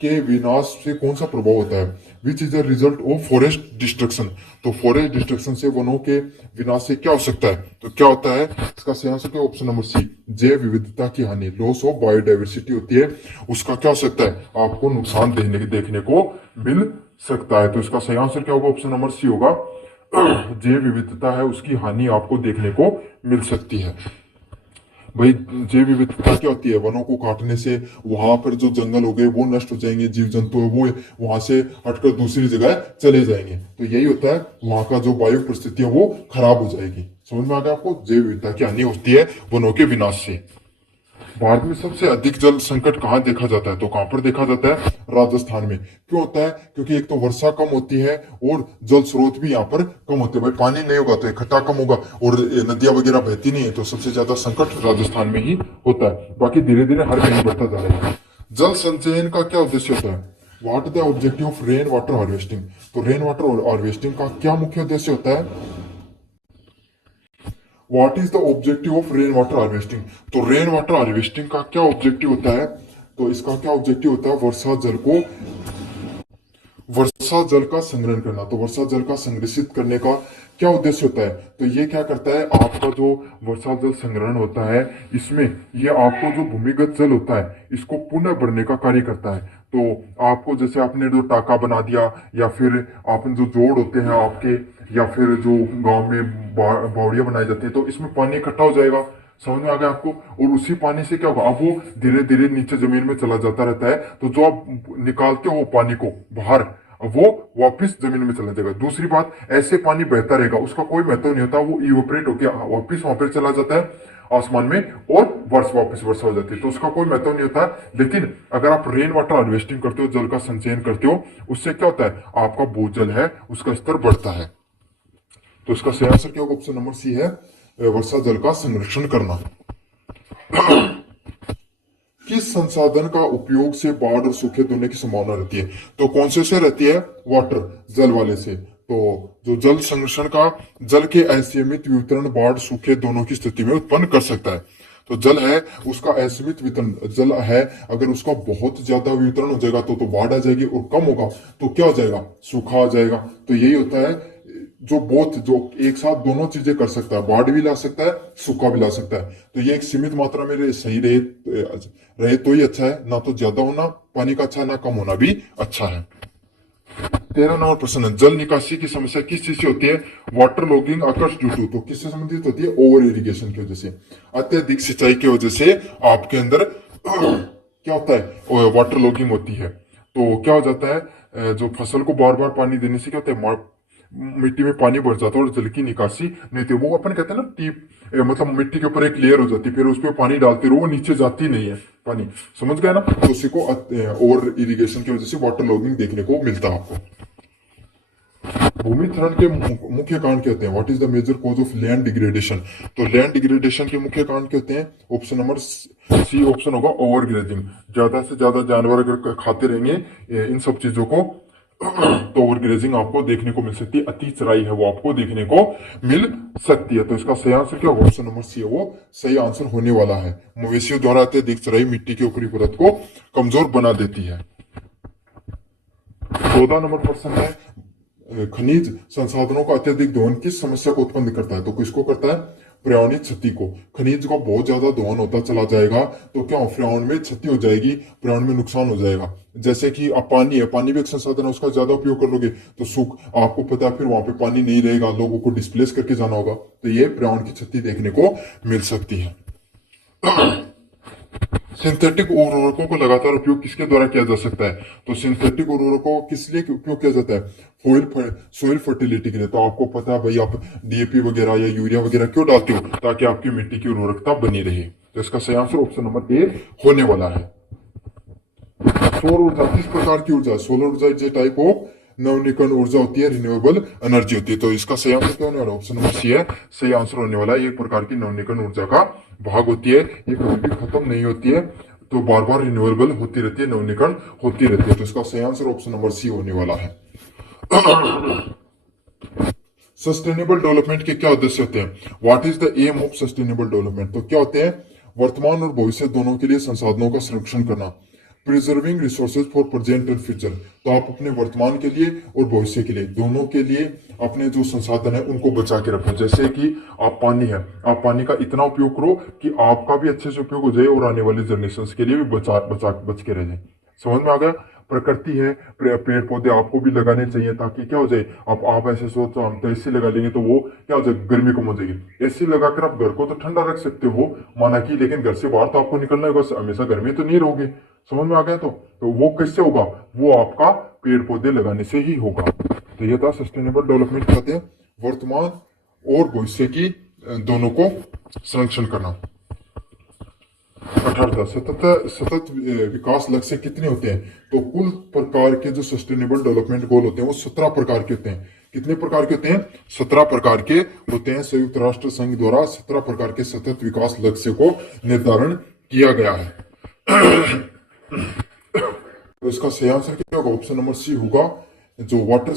के विनाश से कौन सा प्रभाव होता है? Which is the result of forest destruction? तो फॉरेस्ट डिस्ट्रक्शन से वनों के विनाश से क्या हो सकता है? तो क्या होता है? इसका सही आंसर क्या? ऑप्शन नंबर सी, जैव विविधता की हानि, लॉस ऑफ बायोडाइवर्सिटी होती है, उसका क्या हो सकता है? आपको नुकसान देखने को मिल सकता है। तो इसका सही आंसर क्या होगा? ऑप्शन नंबर सी होगा। जैव विविधता है उसकी हानि आपको देखने को मिल सकती है। भाई जैव विविधता क्या होती है? वनों को काटने से वहां पर जो जंगल हो गए वो नष्ट हो जाएंगे, जीव जंतु है वो वहां से हटकर दूसरी जगह चले जाएंगे। तो यही होता है, वहां का जो वायु परिस्थिति है वो खराब हो जाएगी। समझ में आ गया आपको? जैव विविधता की हानि होती है वनों के विनाश से। भारत में सबसे अधिक जल संकट कहाँ देखा जाता है? तो कहां पर देखा जाता है? राजस्थान में। क्यों होता है? क्योंकि एक तो वर्षा कम होती है और जल स्रोत भी यहाँ पर कम होते हैं। भाई पानी नहीं होगा तो इकट्ठा कम होगा और नदियां वगैरह बहती नहीं है, तो सबसे ज्यादा संकट राजस्थान में ही होता है। बाकी धीरे धीरे हर कहीं बढ़ता जा रहा है। जल संचयन का क्या उद्देश्य होता है? What the objective of rain water harvesting? तो रेन वाटर हार्वेस्टिंग का क्या मुख्य उद्देश्य होता है? What is the objective of rain water harvesting? तो रेन वाटर हार्वेस्टिंग का क्या ऑब्जेक्टिव होता है? तो इसका क्या ऑब्जेक्टिव होता है? वर्षा जल का संग्रहण करना। तो वर्षा जल का संग्रहित करने का क्या उद्देश्य होता है? तो ये क्या करता है? आपका जो वर्षा जल संग्रहण होता है, इसमें ये आपको जो भूमिगत जल होता है इसको पुनः भरने का कार्य करता है। तो आपको जैसे आपने जो टाका बना दिया, या फिर आपने जो जोड़ होते हैं आपके, या फिर जो गांव में बावड़ियां बनाई जाती है, तो इसमें पानी इकट्ठा हो जाएगा। समझ में आ गया आपको? और उसी पानी से क्या होगा? अब वो धीरे धीरे नीचे जमीन में चला जाता रहता है, तो जो आप निकालते हो पानी को बाहर, अब वो वापस जमीन में चला जाएगा। दूसरी बात, ऐसे पानी बहता रहेगा, उसका कोई महत्व नहीं होता, वो इवोपरेट होकर वापस वहां पर चला जाता है आसमान में और वापस वर्षा हो जाती है, तो उसका कोई महत्व नहीं होता। लेकिन अगर आप रेन वाटर हार्वेस्टिंग करते हो, जल का संचयन करते हो, उससे क्या होता है? आपका भूजल है उसका स्तर बढ़ता है। तो इसका सही आंसर क्या होगा? ऑप्शन नंबर सी है, वर्षा जल का संरक्षण करना। किस संसाधन का उपयोग से बाढ़ और सूखे होने की संभावना रहती है? तो कौन से रहती है? वाटर, जल वाले से। तो जो जल संरक्षण का, जल के असीमित वितरण बाढ़ सूखे दोनों की स्थिति में उत्पन्न कर सकता है। तो जल है उसका असीमित वितरण, जल है अगर उसका बहुत ज्यादा वितरण हो जाएगा तो बाढ़ आ जाएगी, और कम होगा तो क्या हो जाएगा? सूखा आ जाएगा। तो यही होता है, जो एक साथ दोनों चीजें कर सकता है, बाढ़ भी ला सकता है, सूखा भी ला सकता है। तो ये एक सीमित मात्रा में सही रहे तो ही अच्छा है, ना तो ज्यादा होना पानी का अच्छा, ना कम होना भी अच्छा है। 13 नंबर प्रश्न है, जल निकासी की समस्या किस चीज से होती है? Water logging occurs due to. तो किससे संबंधित होती है? ओवर इरिगेशन की वजह से, अत्यधिक सिंचाई की वजह से आपके अंदर क्या होता है? वाटर लॉगिंग होती है। तो क्या हो जाता है? जो फसल को बार बार पानी देने से क्या होता है? मिट्टी में पानी भर जाता है और जल की निकासी नहीं होती। वो अपन कहते हैं ना टीप, मतलब मिट्टी के ऊपर एक लेयर हो जाती है, फिर उस पर पानी डालते रहो, वो नीचे जाती नहीं है पानी। समझ गए ना? तो उसी को ओवर इरिगेशन की वजह से वाटर लॉगिंग देखने को मिलता है आपको। भूमिक्षरण के मुख्य कारण क्या होते हैं? What is the major cause of land degradation? तो लैंड डिग्रेडेशन के मुख्य कारण क्या होते हैं? ऑप्शन नंबर सी ऑप्शन होगा, ओवर ग्रेजिंग। ज्यादा से ज्यादा जानवर अगर खाते रहेंगे इन सब चीजों को, तो ओवरग्रेजिंग आपको देखने को मिल सकती है, अति चराई है वो आपको देखने को मिल सकती है। तो इसका सही आंसर क्या होगा? ऑप्शन नंबर सी है वो सही आंसर होने वाला है। मवेशियों द्वारा अत्यधिक चराई मिट्टी की ऊपरी परत को कमजोर बना देती है। 14 नंबर प्रश्न है, खनिज संसाधनों का अत्यधिक दोहन किस समस्या को उत्पन्न करता है? तो किसको करता है? पर्यावरणीय क्षति को। खनिज का बहुत ज्यादा दोहन होता चला जाएगा तो क्या पर्यावरण में क्षति हो जाएगी, पर्यावरण में नुकसान हो जाएगा। जैसे कि अब पानी है, पानी भी एक संसाधन है, उसका ज्यादा उपयोग कर लोगे तो सूख, आपको पता है फिर वहां पे पानी नहीं रहेगा, लोगों को डिस्प्लेस करके जाना होगा, तो ये पर्यावरण की क्षति देखने को मिल सकती है। सिंथेटिक उर्वरकों को लगातार उपयोग किसके द्वारा किया जा सकता है? तो सिंथेटिक उर्वरकों को किस लिए उपयोग किया जाता है? सोइल फर्टिलिटी के लिए। तो आपको पता है भाई, आप डीएपी वगैरह या यूरिया वगैरह क्यों डालते हो? ताकि आपकी मिट्टी की उर्वरकता बनी रहे। तो इसका सही आंसर ऑप्शन नंबर ए होने वाला है। सौर ऊर्जा किस प्रकार की ऊर्जा? सोलर ऊर्जा इज ए टाइप ऑफ नवनीकरण ऊर्जा होती है, रिन्यूएबल एनर्जी होती है। तो इसका सही आंसर क्या होने वाला? ऑप्शन नंबर सी है सही आंसर होने वाला है। एक प्रकार की नवनीकरण ऊर्जा का भाग होती है, ये कभी भी खत्म नहीं होती है, तो बार बार रिन्यूएबल होती रहती है, नवनीकरण होती रहती है। तो इसका सही आंसर ऑप्शन नंबर सी होने वाला है। सस्टेनेबल डेवलपमेंट के क्या उद्देश्य होते हैं? What is the aim of sustainable development? तो क्या होते हैं? वर्तमान और भविष्य दोनों के लिए संसाधनों का संरक्षण करना। Preserving resources for present and future, तो आप अपने वर्तमान के लिए और भविष्य के लिए, दोनों के लिए अपने जो संसाधन है उनको बचा के रखो। जैसे कि आप पानी है, आप पानी का इतना उपयोग करो कि आपका भी अच्छे से उपयोग हो जाए और आने वाली जनरेशन के लिए भी बच के रह जाए। समझ में आ गया? प्रकृति है, पेड़ पौधे आपको भी लगाने चाहिए, ताकि क्या हो जाए, आप ऐसे सोचो हम तो एसी लगा लेंगे तो वो क्या हो जाए, गर्मी कम हो जाएगी। एसी लगाकर आप घर को तो ठंडा रख सकते हो माना कि, लेकिन घर से बाहर तो आपको निकलना होगा, हमेशा गर्मी तो नहीं रहोगे। समझ में आ गया? तो वो किससे होगा? वो आपका पेड़ पौधे लगाने से ही होगा। तो ये था सस्टेनेबल डेवलपमेंट, कहते हैं वर्तमान और भविष्य की दोनों को संरक्षण करना। 18 सतत विकास लक्ष्य कितने होते हैं? तो कुल प्रकार के जो सस्टेनेबल डेवलपमेंट गोल होते हैं वो 17 प्रकार के होते हैं। कितने प्रकार के होते हैं? 17 प्रकार के होते हैं। संयुक्त राष्ट्र संघ द्वारा 17 प्रकार के सतत विकास लक्ष्य को निर्धारण किया गया है। तो इसका सही आंसर क्या होगा? ऑप्शन नंबर सी होगा। जो वाटर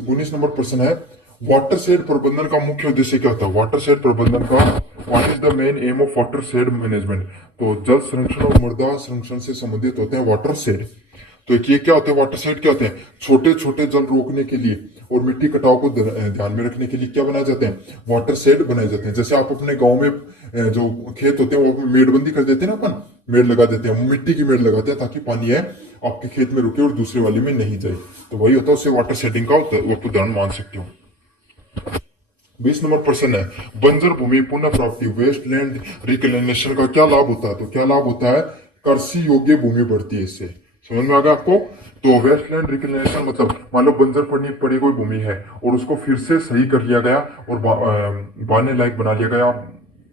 19 नंबर प्रश्न है, वाटर शेड प्रबंधन का मुख्य उद्देश्य क्या होता है? वाटर शेड प्रबंधन का what is the main M of water shade management? तो जल संरक्षण और मृदा संरक्षण से संबंधित होते हैं वाटर शेड। तो ये क्या होते हैं? वाटर शेड क्या होते हैं? छोटे छोटे जल रोकने के लिए और मिट्टी कटाव को ध्यान में रखने के लिए क्या बनाए जाते हैं? वाटर शेड बनाए जाते हैं। जैसे आप अपने गांव में जो खेत होते हैं वो मेड़बंदी कर देते हैं ना, अपन मेड़ लगा देते हैं, मिट्टी की मेड़ लगाते हैं ताकि पानी है आपके खेत में रुके और दूसरे वाले में नहीं जाए। तो वही होता है, उससे वाटर शेडिंग का उदाहरण मान सकते हो। 20 नंबर प्रश्न है, बंजर भूमि पुनः प्राप्ति वेस्टलैंड रिक्लेमेशन का क्या लाभ होता है? तो क्या लाभ होता है? कृषि योग्य भूमि बढ़ती है इससे। समझ में आ गया आपको? तो वेस्टलैंड रिक्लेमेशन मतलब मान लो बंजर पड़ी कोई भूमि है और उसको फिर से सही कर लिया गया और बाने लायक बना लिया गया,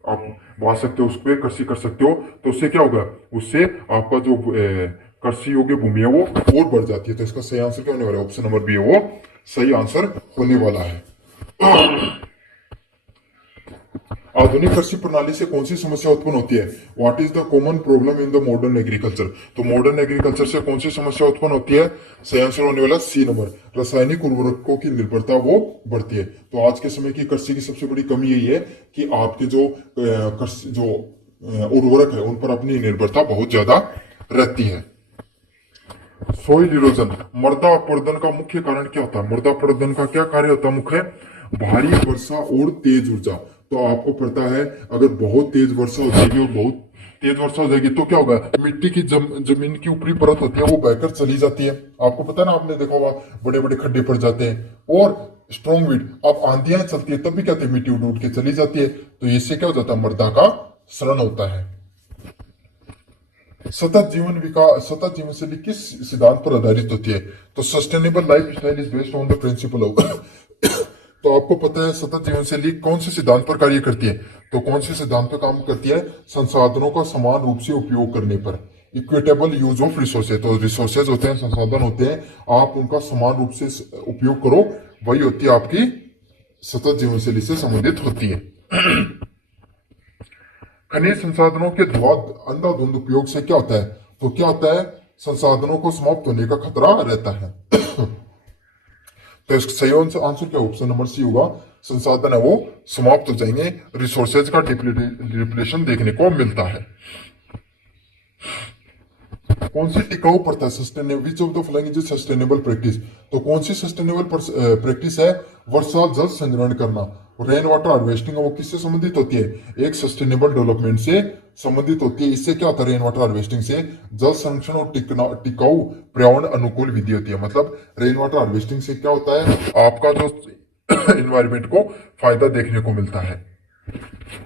आप बा सकते हो, उस पर कृषि कर सकते हो। तो उससे क्या होगा? उससे आपका जो कृषि योग्य भूमि है वो और बढ़ जाती है। तो इसका सही आंसर क्या होने वाला है? ऑप्शन नंबर बी है वो सही आंसर होने वाला है। आधुनिक कृषि प्रणाली से कौन सी समस्या उत्पन्न होती है? What is the common problem in the modern agriculture? तो मॉडर्न एग्रीकल्चर से कौन सी समस्या उत्पन्न होती है? सही आंसर होने वाला सी नंबर, रासायनिक उर्वरकों की निर्भरता वो बढ़ती है। तो आज के समय की कृषि की सबसे बड़ी कमी यही है कि आपके जो उर्वरक है उन पर अपनी निर्भरता बहुत ज्यादा रहती है। सोइल इरोजन, मृदा अपरदन का मुख्य कारण क्या होता है? मृदा अपरदन का क्या कार्य होता है? मुख्य भारी वर्षा और तेज ऊर्जा। तो आपको पता है अगर बहुत तेज वर्षा हो जाएगी और बहुत तेज वर्षा हो जाएगी तो क्या होगा? मिट्टी की जमीन की ऊपरी परत होती है वो बहकर चली जाती है। आपको पता है ना, आपने देखा होगा बड़े बड़े खड्डे पड़ जाते हैं। और स्ट्रॉन्ग विंड, अब आंधियां चलती है तब भी क्या होती है? मिट्टी उड़ उड़ के चली जाती है। तो इससे क्या हो जाता है? मृदा का क्षरण होता है। सतत जीवन शैली किस सिद्धांत पर आधारित होती है? तो sustainable life style is based on the principle of तो आपको पता है सतत जीवन शैली कौन से सिद्धांत पर कार्य करती है? तो कौन से सिद्धांत पर काम करती है? संसाधनों का समान रूप से उपयोग करने पर, इक्विटेबल यूज ऑफ रिसोर्सेज। तो रिसोर्सेज होते हैं, संसाधन होते हैं, आप उनका समान रूप से उपयोग करो, वही होती है आपकी सतत जीवन शैली से संबंधित होती है। खनिज संसाधनों के अंधाधुंध उपयोग से क्या होता है? तो क्या होता है? संसाधनों को समाप्त होने का खतरा रहता है। तो इसका सही आंसर क्या ऑप्शन नंबर सी होगा, संसाधन है वो समाप्त हो जाएंगे, रिसोर्सेज का डिप्लीशन देखने को मिलता है। कौन सी टिकाऊ प्रथा sustainable, which of the following is sustainable practice, तो कौन सी सस्टेनेबल प्रैक्टिस है, वर्षा जल संग्रहण करना, रेन वाटर हार्वेस्टिंग, वो किससे संबंधित होती है, एक सस्टेनेबल डेवलपमेंट से संबंधित होती है। इससे क्या होता है, रेन वाटर हार्वेस्टिंग से जल संरक्षण और टिकाऊ पर्यावरण अनुकूल विधि होती है। मतलब रेन वाटर हार्वेस्टिंग से क्या होता है, आपका जो इन्वायरमेंट को फायदा देखने को मिलता है।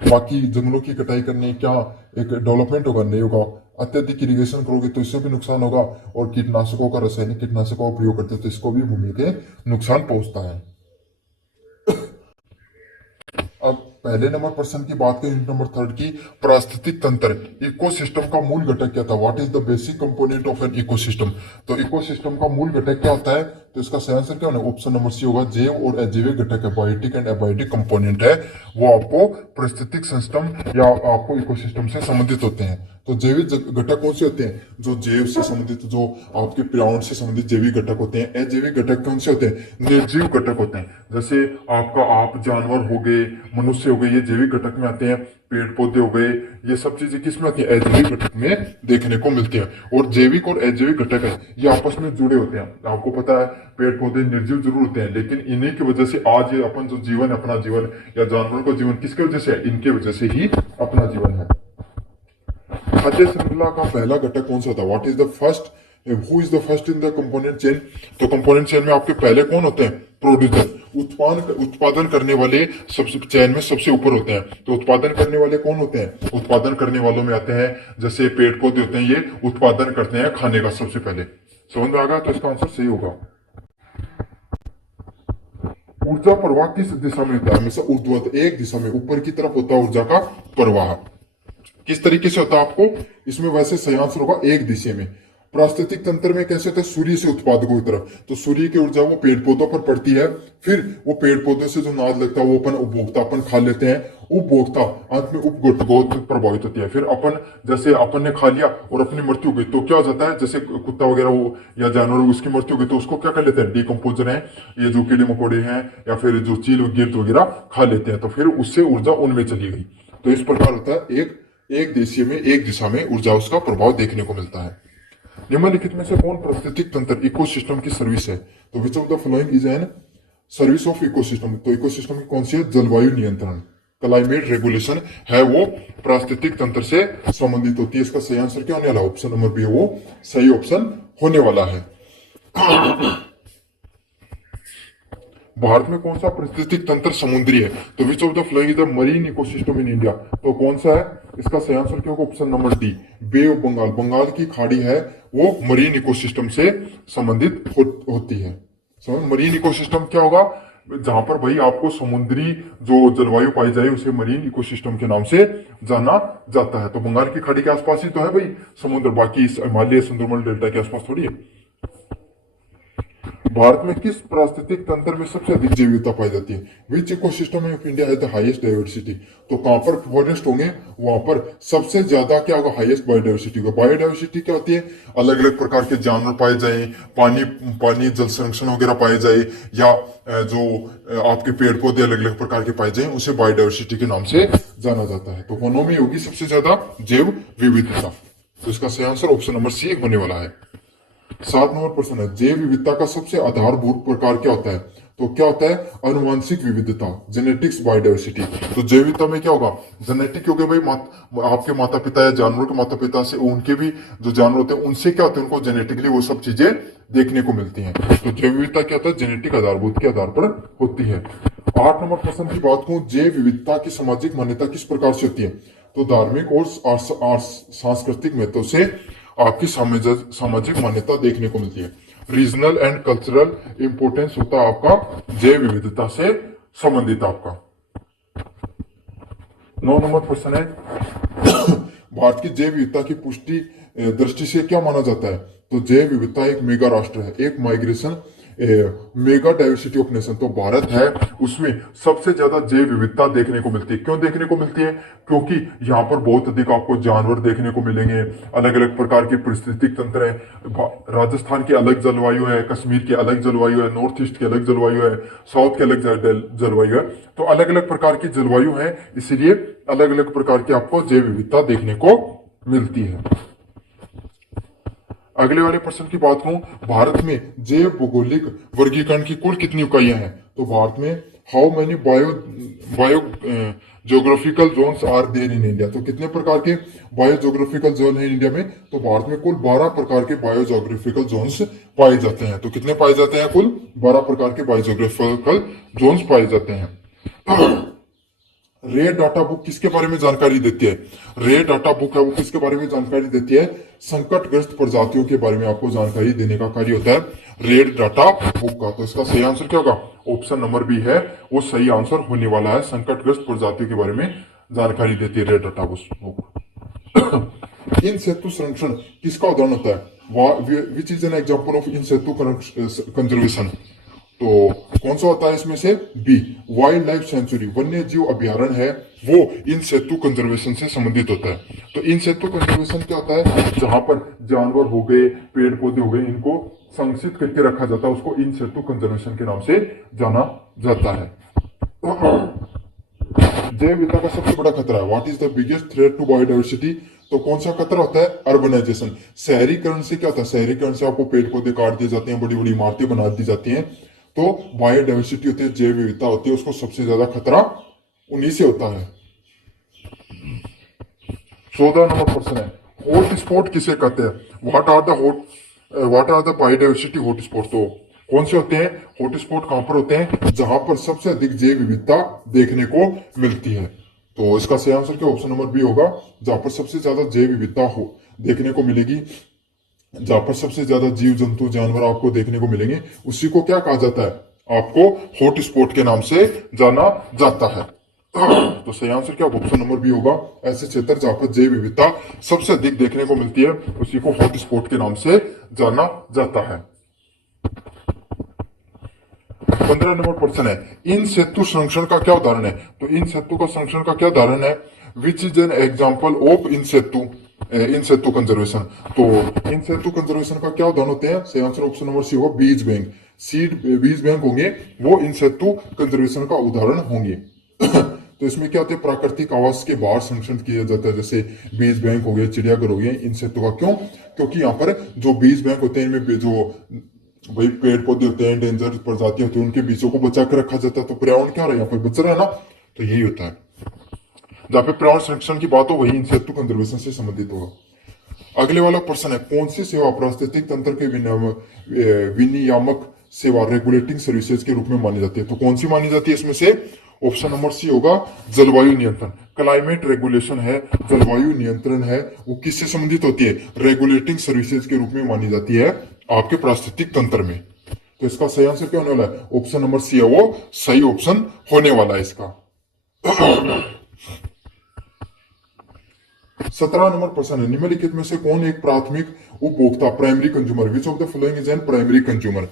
बाकी जंगलों की कटाई करने क्या एक डेवलपमेंट होगा, नहीं होगा। अत्यधिक इरिगेशन करोगे तो इससे भी नुकसान होगा, और कीटनाशकों का, रासायनिक कीटनाशकों का प्रयोग करते हो तो इसको भी भूमि के नुकसान पहुंचता है। अब पहले नंबर प्रश्न की बात करें, यूनिट नंबर 3 की, पारिस्थितिक तंत्र, इकोसिस्टम का मूल घटक क्या था, what is the basic component of an ecosystem, तो इकोसिस्टम का मूल घटक क्या होता है, तो इसका सही आंसर क्या होना, ऑप्शन नंबर सी होगा, जैव और अजैविक घटक है, बायोटिक एंड एबायोटिक कंपोनेंट है, वो आपको पारिस्थितिक सिस्टम या आपको इकोसिस्टम से संबंधित होते हैं। तो जैविक घटक कौन से होते हैं, जो जैव से संबंधित, जो आपके पर्यावरण से संबंधित जैविक घटक होते हैं। अजैविक घटक कौन से होते हैं, निर्जीव घटक होते हैं, जैसे आपका आप जानवर हो गए, मनुष्य हो गए, ये जैविक घटक में आते हैं। पेड़ पौधे हो गए, ये सब चीजें किसमें आती है, अजैविक घटक में देखने को मिलती है। और जैविक और अजैविक घटक है ये आपस में जुड़े होते हैं। आपको पता है पेड़ पौधे निर्जीव जरूर होते हैं, लेकिन इन्हीं की वजह से आज ये अपन जो जीवन है, अपना जीवन या जानवरों का जीवन किसकी वजह से है, इनके वजह से ही अपना जीवन है। खाद्य श्रृंखला का पहला घटक कौन सा था, what is the first, who is the first in the component chain, तो कंपोनेंट चेन में आपके पहले कौन होते हैं, प्रोड्यूसर, उत्पादन करने वाले सबसे चैन में सबसे ऊपर होते हैं। तो उत्पादन करने वाले कौन होते हैं, उत्पादन करने वालों में आते हैं जैसे पेड़ पौधे होते हैं, ये उत्पादन करते हैं खाने का सबसे पहले। समझ में आ गया, तो इसका आंसर सही होगा। ऊर्जा प्रवाह किस दिशा में होता है, हमेशा ऊर्ध्वाधर, एक दिशा में ऊपर की तरफ होता है ऊर्जा का प्रवाह। किस तरीके से होता है आपको, इसमें वैसे सही आंसर होगा एक दिशा में। पारिस्थितिक तंत्र में कैसे होता है, सूर्य से उत्पादकों की तरफ, तो सूर्य की ऊर्जा वो पेड़ पौधों पर पड़ती है, फिर वो पेड़ पौधों से जो नाद लगता है वो अपन उपभोक्ता अपन खा लेते हैं, उपभोक्ता अंत में उपभोक्ता प्रभावित होती है। फिर अपन जैसे अपन ने खा लिया और अपनी मृत्यु हो गई तो क्या हो जाता है, जैसे कुत्ता वगैरह वो या जानवर उसकी मृत्यु हो गई तो उसको क्या कर लेते हैं, डिकम्पोजर है, ये जो कीड़े मकोड़े हैं या फिर जो चील गिरद वगैरह खा लेते हैं, तो फिर उससे ऊर्जा उनमें चली गई। तो इस प्रकार होता है एक देशीय में, एक दिशा में ऊर्जा उसका प्रभाव देखने को मिलता है। निम्नलिखित में से कौन पारिस्थितिक तंत्र इकोसिस्टम की सर्विस है, तो which of the following is an service of ecosystem, तो इकोसिस्टम की कौन सी है, जलवायु नियंत्रण, क्लाइमेट रेगुलेशन है, वो पारिस्थितिक तंत्र से संबंधित होती है। इसका सही आंसर क्या होने वाला, ऑप्शन नंबर बी वो सही ऑप्शन होने वाला है। भारत में कौन सा पारिस्थितिक तंत्र समुद्री है, तो which of the following is the marine ecosystem in India, तो कौन सा है, इसका सही आंसर क्या होगा, option number D, bay of Bengal, Bengal की खाड़ी है वो मरीन इकोसिस्टम से संबंधित होती है। मरीन इकोसिस्टम क्या होगा, जहां पर भाई आपको समुद्री जो जलवायु पाई जाए उसे मरीन इकोसिस्टम के नाम से जाना जाता है। तो बंगाल की खाड़ी के आसपास ही तो है भाई समुद्र, बाकी हिमालय सुंदरमल डेल्टा के आसपास थोड़ी है। भारत में किस पारिस्थितिक तंत्र में सबसे अधिक जैव विविधता पाई जाती है, which ecosystem of India has the highest diversity, तो कहां पर फॉरेस्ट होंगे वहां पर सबसे ज्यादा क्या होगा, हाईएस्ट बायोडाइवर्सिटी होगा। बायोडाइवर्सिटी क्या होती है, अलग अलग प्रकार के जानवर पाए जाए, पानी जल संरक्षण वगैरह पाए जाए, या जो आपके पेड़ पौधे अलग अलग प्रकार के पाए जाए, उसे बायोडाइवर्सिटी के नाम से जाना जाता है। तो वनों में होगी सबसे ज्यादा जैव विविधता, तो इसका सही आंसर ऑप्शन नंबर सी होने वाला है। 7 नंबर प्रश्न है, जैव विविधता का सबसे आधारभूत प्रकार क्या होता है, तो क्या होता है, अनुवांशिक विविधता, जेनेटिक्स बायोडाइवर्सिटी। तो जैव विविधता में क्या होगा, जेनेटिक हो गया भाई, आपके माता पिता या जानवरों के माता पिता से, उनके भी जो जानवर होते हैं उनसे क्या होते हैं, उनको जेनेटिकली वो सब चीजें देखने को मिलती हैं। तो जैव विविधता क्या होता है, जेनेटिक आधारभूत के आधार पर होती है। 8 नंबर प्रश्न की बात करूं, जैव विविधता की सामाजिक मान्यता किस प्रकार से होती है, तो धार्मिक और सांस्कृतिक महत्व से आपकी सामाजिक मान्यता देखने को मिलती है। रीजनल एंड कल्चरल इंपोर्टेंस होता है आपका जैव विविधता से संबंधित आपका। 9 नंबर प्रश्न है, भारत की जैव विविधता की पुष्टि दृष्टि से क्या माना जाता है, तो जैव विविधता एक मेगा राष्ट्र है, एक migration mega diversity of nation, तो भारत है उसमें सबसे ज्यादा जैव विविधता देखने को मिलती है। क्यों देखने को मिलती है? क्योंकि यहाँ पर बहुत अधिक आपको जानवर देखने को मिलेंगे, अलग अलग प्रकार के पारिस्थितिक तंत्र है। राजस्थान की अलग जलवायु है, कश्मीर की अलग जलवायु है, नॉर्थ ईस्ट की अलग जलवायु है, साउथ की अलग जलवायु है। तो अलग अलग प्रकार की जलवायु है, इसीलिए अलग अलग प्रकार की आपको जैव विविधता देखने को मिलती है। अगले वाले प्रश्न की बात करूं, भारत में जैव भौगोलिक वर्गीकरण की कुल कितनी इकाइयां हैं? तो भारत में how many biogeographical zones are there in India, तो कितने प्रकार के बायो ज्योग्राफिकल जोन है इंडिया में? तो भारत में कुल 12 प्रकार के बायो ज्योग्राफिकल जोन्स पाए जाते हैं। तो कितने पाए जाते हैं? कुल 12 प्रकार के बायो ज्योग्राफिकल जोन्स पाए जाते हैं। रेड डाटा बुक किसके बारे में जानकारी देती है? रेड डाटा बुक है वो किसके बारे में जानकारी देती है? संकटग्रस्त प्रजातियों के बारे में आपको जानकारी देने का कार्य होता है रेड डाटा बुक का। तो इसका सही आंसर क्या होगा? ऑप्शन नंबर बी है वो सही आंसर होने वाला है। संकटग्रस्त प्रजातियों के बारे में जानकारी देती है रेड डाटा बुक। इन सेतु संरक्षण किसका उदाहरण होता है? Which is an example of in Setu conservation, तो कौन सा होता है इसमें से? बी, वाइल्ड लाइफ सेंचुरी, वन्य जीव अभ्यारण्य है वो इन सेतु कंजर्वेशन से संबंधित होता है। तो इन सेतु कंजर्वेशन क्या होता है? जहां पर जानवर हो गए, पेड़ पौधे हो गए, इनको संरक्षित करके रखा जाता है, उसको इन सेतु कंजर्वेशन के नाम से जाना जाता है। जैव विविधता का सबसे बड़ा खतरा है, what is the biggest threat to biodiversity, तो कौन सा खतरा होता है? अर्बनाइजेशन, शहरीकरण से क्या होता है? शहरीकरण से आपको पेड़ पौधे काट दिए जाते हैं, बड़ी बड़ी इमारतें बना दी जाती हैं, तो बायोडाइवर्सिटी होती है, जैव विविधता होती है, उसको सबसे ज्यादा खतरा उन्हीं से होता है। 14 नंबर प्रश्न है, हॉट स्पॉट किसे कहते हैं? What are the biodiversity hotspot, तो कौन से होते हैं हॉट स्पॉट? कहां पर होते हैं? जहां पर सबसे अधिक जैव विविधता देखने को मिलती है। तो इसका सही आंसर क्या ऑप्शन नंबर बी होगा, जहां पर सबसे ज्यादा जैव विविधता हो देखने को मिलेगी, जहां पर सबसे ज्यादा जीव जंतु जानवर आपको देखने को मिलेंगे, उसी को क्या कहा जाता है? आपको हॉट स्पॉट के नाम से जाना जाता है। तो सही आंसर क्या ऑप्शन नंबर बी होगा, ऐसे क्षेत्र जहां पर जैव विविधता सबसे अधिक देखने को मिलती है उसी को हॉट स्पॉट के नाम से जाना जाता है। 15 नंबर प्रश्न है, इन सेतु संरक्षण का क्या उदाहरण है? तो इन सेतु का संरक्षण का क्या उदाहरण है? Which is an example of in Setu conservation, तो इन सेतु कंजर्वेशन का क्या उदाहरण होते हैं? सही आंसर ऑप्शन नंबर सी होगा, बीज बैंक। सीड बीज बैंक होंगे वो इन सेतु कंजर्वेशन का उदाहरण होंगे। तो इसमें क्या होता है? प्राकृतिक आवास के बाहर संरक्षण किया जाता है, जैसे बीज बैंक हो गए, चिड़ियाघर हो गए, इन सेतु का। क्यों? क्योंकि यहाँ पर जो बीज बैंक होते हैं इनमें जो भाई पेड़ पौधे होते हैं, डेंजर प्रजातियां होती है, उनके बीजों को बचा कर रखा जाता है। तो पर्यावरण क्या हो रहा है? यहाँ पर बच रहा है ना, तो यही होता है। जहां पे पर्यावरण संरक्षण की बात हो वही इन सेतु कंजर्वेशन से संबंधित होगा। अगले वाला प्रश्न है, कौन सी सेवा पारिस्थितिक तंत्र के विनियामक सेवा रेगुलेटिंग सर्विसेज के रूप में मानी जाती है? तो कौन सी मानी जाती है इसमें से? ऑप्शन नंबर सी होगा, जलवायु नियंत्रण। क्लाइमेट रेगुलेशन है, जलवायु नियंत्रण है, वो किससे संबंधित होती है? रेगुलेटिंग सर्विसेज के रूप में मानी जाती है आपके पारिस्थितिक तंत्र में। तो इसका सही आंसर क्या होने वाला है? ऑप्शन नंबर सी है वो सही ऑप्शन होने वाला है इसका। 17 नंबर प्रश्न है, निम्नलिखित में से कौन एक प्राथमिक उपभोक्ता primary consumer, which of the following is an primary consumer,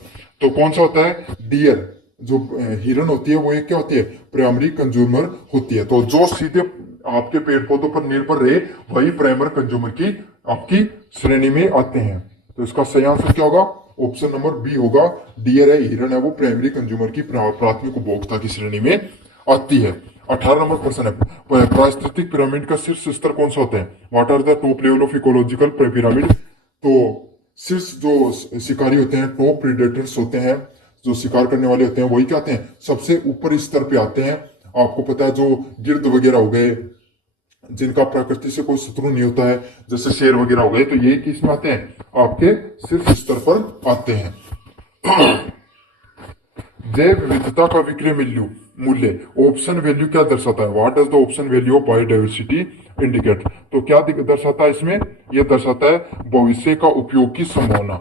तो कौन सा होता है? डियर, जो हिरन होती है वो एक क्या होती है? प्राइमरी कंज्यूमर होती है। तो जो सीधे आपके पेड़ पौधों पर निर्भर रहे वही प्राइमरी कंज्यूमर की आपकी श्रेणी में आते हैं। तो इसका सही आंसर क्या होगा? ऑप्शन नंबर बी होगा, डियर है, हिरन है, वो प्राइमरी कंज्यूमर की प्राथमिक उपभोक्ता की श्रेणी में आती है। 18 नंबर क्वेश्चन है, पारिस्थितिक पिरामिड का शीर्ष स्तर कौन सा होता है? What are the top level of ecological pyramid, तो शीर्ष जो शिकारी होते हैं, टॉप प्रीडेटर्स होते हैं, जो शिकार करने वाले होते हैं, वही क्या आते हैं? सबसे ऊपर स्तर पे आते हैं। आपको पता है जो गिर्द वगैरह हो गए, जिनका प्रकृति से कोई शत्रु नहीं होता है, जैसे शेर वगैरह हो गए, तो ये किस में आते हैं? आपके शीर्ष स्तर पर आते हैं। जैव विविधता का विक्रय मूल्य ऑप्शन वैल्यू क्या दर्शाता है? What does the option value of biodiversity indicate, तो क्या दर्शाता है इसमें? यह दर्शाता है भविष्य का उपयोग की संभावना।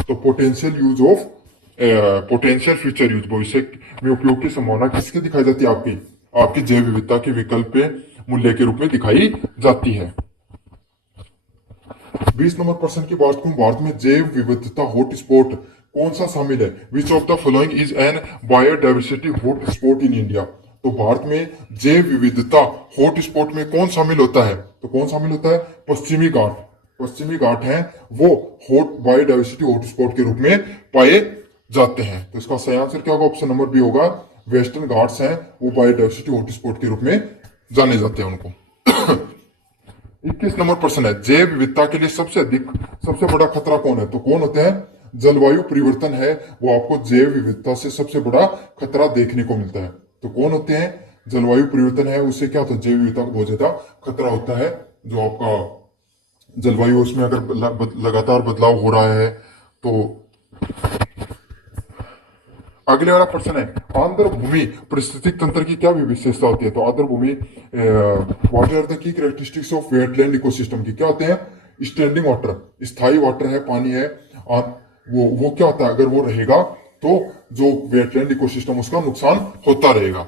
तो potential use of potential future use, भविष्य में उपयोग की संभावना किसकी दिखाई जाती है? आपकी जैव विविधता के विकल्प मूल्य के रूप में दिखाई जाती है। 20 नंबर प्रश्न की बात करूं, भारत में जैव विविधता हॉटस्पॉट कौन सा शामिल है? Which of the following is an biodiversity hot spot in India? तो भारत में जैव विविधता हॉट स्पॉट में कौन शामिल होता है? तो कौन शामिल होता है? पश्चिमी घाट। पश्चिमी घाट है वो हॉट बायोडाइवर्सिटी हॉट स्पॉट के रूप में पाए जाते हैं। तो इसका सही आंसर क्या होगा? ऑप्शन नंबर बी होगा। वेस्टर्न घाट्स हैं वो बायोडाइवर्सिटी हॉट स्पॉट के रूप में जाने जाते हैं उनको। 21 नंबर प्रश्न है, जैव विविधता के लिए सबसे बड़ा खतरा कौन है? तो कौन होते हैं? जलवायु परिवर्तन है वो आपको जैव विविधता से सबसे बड़ा खतरा देखने को मिलता है। तो कौन होते हैं? जलवायु परिवर्तन है उससे क्या होता है? जैव विविधता को बहुत ज्यादा खतरा होता है। जो आपका जलवायु उसमें अगर लगातार बदलाव हो रहा है तो। अगले वाला प्रश्न है, आर्द्र भूमि पारिस्थितिक तंत्र की क्या विशेषता होती है? तो आर्द्र भूमि what are the key characteristics of wetland ecosystem की क्या होते हैं? स्टैंडिंग वाटर, स्थायी वाटर है, पानी है, वो क्या होता है? अगर वो रहेगा तो जो वेटलैंड इकोसिस्टम उसका नुकसान होता रहेगा।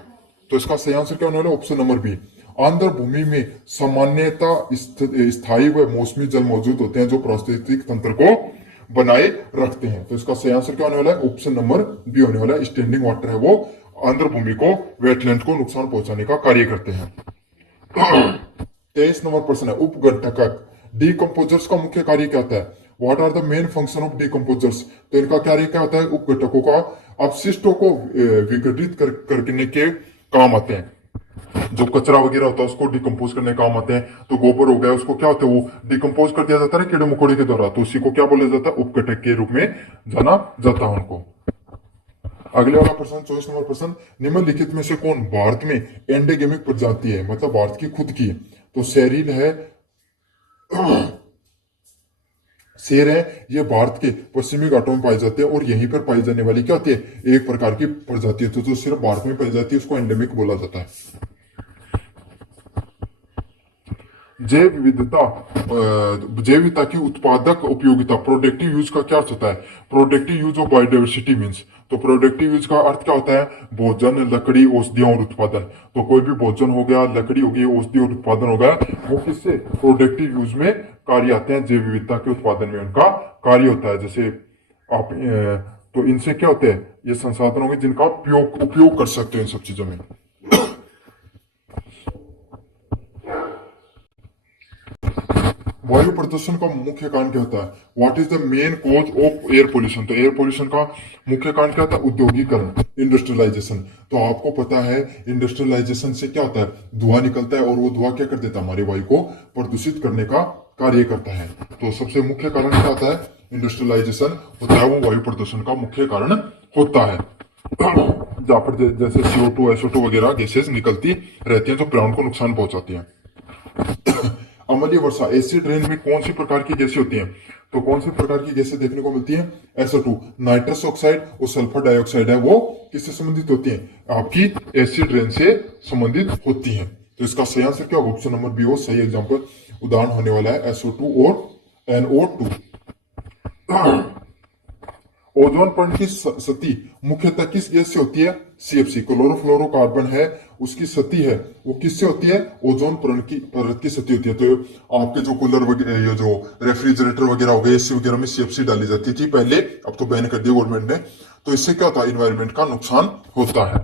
तो इसका सही आंसर क्या होने वाला है? Option number B. आर्द्र भूमि में सामान्यतः स्थायी व मौसमी जल मौजूद होते हैं जो पारिस्थितिक तंत्र को बनाए रखते हैं। तो इसका सही आंसर क्या होने वाला है? ऑप्शन नंबर बी होने वाला है। स्टैंडिंग वाटर है वो आर्द्र भूमि को, वेटलैंड को नुकसान पहुंचाने का कार्य करते हैं। 23 नंबर प्रश्न है, उपघटक डीकम्पोजर्स का मुख्य कार्य क्या होता है? What are the main function of decomposers? तो इनका कार्य क्या होता है? उपघटकों का अपशिष्टों को विघटित करने के काम आते हैं। जो कचरा वगैरह होता है उसको डिकम्पोज करने काम आते हैं। तो गोबर हो गया, उसको क्या होता है? वो डिकम्पोज कर दिया जाता है कीड़े मकोड़े के द्वारा, तो उसी को क्या बोला जाता है? उपघटक के रूप में जाना जाता है उनको। अगले वाला प्रश्न 24 नंबर प्रश्न, निम्नलिखित में से कौन भारत में एंडेमिक प्रजाति है? मतलब भारत की खुद की। तो शेरील है, शेर है, ये भारत के पश्चिमी घाटों में पाई जाते हैं और यहीं पर पाई जाने वाली क्या होती है? एक प्रकार की प्रजाति होती है जो सिर्फ भारत में पाई जाती है, उसको एंडेमिक बोला जाता है। जैव विविधता की उत्पादक उपयोगिता, प्रोडक्टिव यूज का क्या अर्थ होता है? Productive use of biodiversity means. तो प्रोडक्टिव यूज का अर्थ क्या होता है? भोजन, लकड़ी, औषधियां और उत्पादन। तो कोई भी भोजन हो गया, लकड़ी होगी, औषधि और उत्पादन हो गया, वो किससे? प्रोडक्टिव यूज में कार्य आते हैं। जैव विविधता के उत्पादन में उनका कार्य होता है। जैसे आप तो इनसे क्या होते हैं? ये संसाधन होंगे जिनका उपयोग कर सकते हो इन सब चीजों में। वायु प्रदूषण का मुख्य कारण क्या होता है? What is the main cause of air pollution? तो एयर पोल्यूशन का मुख्य कारण क्या होता है? औद्योगिकरण, इंडस्ट्रियलाइजेशन। तो आपको पता है इंडस्ट्रियलाइजेशन से क्या होता है? धुआं निकलता है और वो धुआं क्या कर देता है? हमारे वायु को प्रदूषित करने का कार्य करता है। तो सबसे मुख्य कारण क्या होता है? इंडस्ट्रियलाइजेशन होता है, वो वायु प्रदूषण का मुख्य कारण होता है। जहां पर जैसे CO2 SO2 वगैरह गैसेज निकलती रहती हैं जो पर्यावरण को नुकसान पहुंचाती हैं। अम्लीय वर्षा, एसिड रेन में कौन सी प्रकार की गैसें होती हैं? तो कौन सी प्रकार की गैसें देखने को मिलती हैं? SO2, नाइट्रस ऑक्साइड और सल्फर डाइऑक्साइड है वो किससे संबंधित होती हैं? आपकी एसिड रेन से संबंधित होती हैं। तो इसका सही आंसर क्या होगा? ऑप्शन नंबर बी हो सही एग्जाम्पल उदाहरण होने वाला है SO2 और NO2। ओजोन परत की सतह मुख्यतः किस गैस से होती है? CFC, क्लोरोफ्लोरोकार्बन है, उसकी सतह है वो किससे होती है? ओजोन परत की सतह होती है। तो आपके जो कूलर वगैरह, ये जो रेफ्रिजरेटर वगैरह हो गए, AC वगैरह में CFC डाली जाती थी पहले, अब तो बैन कर दिया गवर्नमेंट ने। तो इससे क्या होता है? इन्वायरमेंट का नुकसान होता है।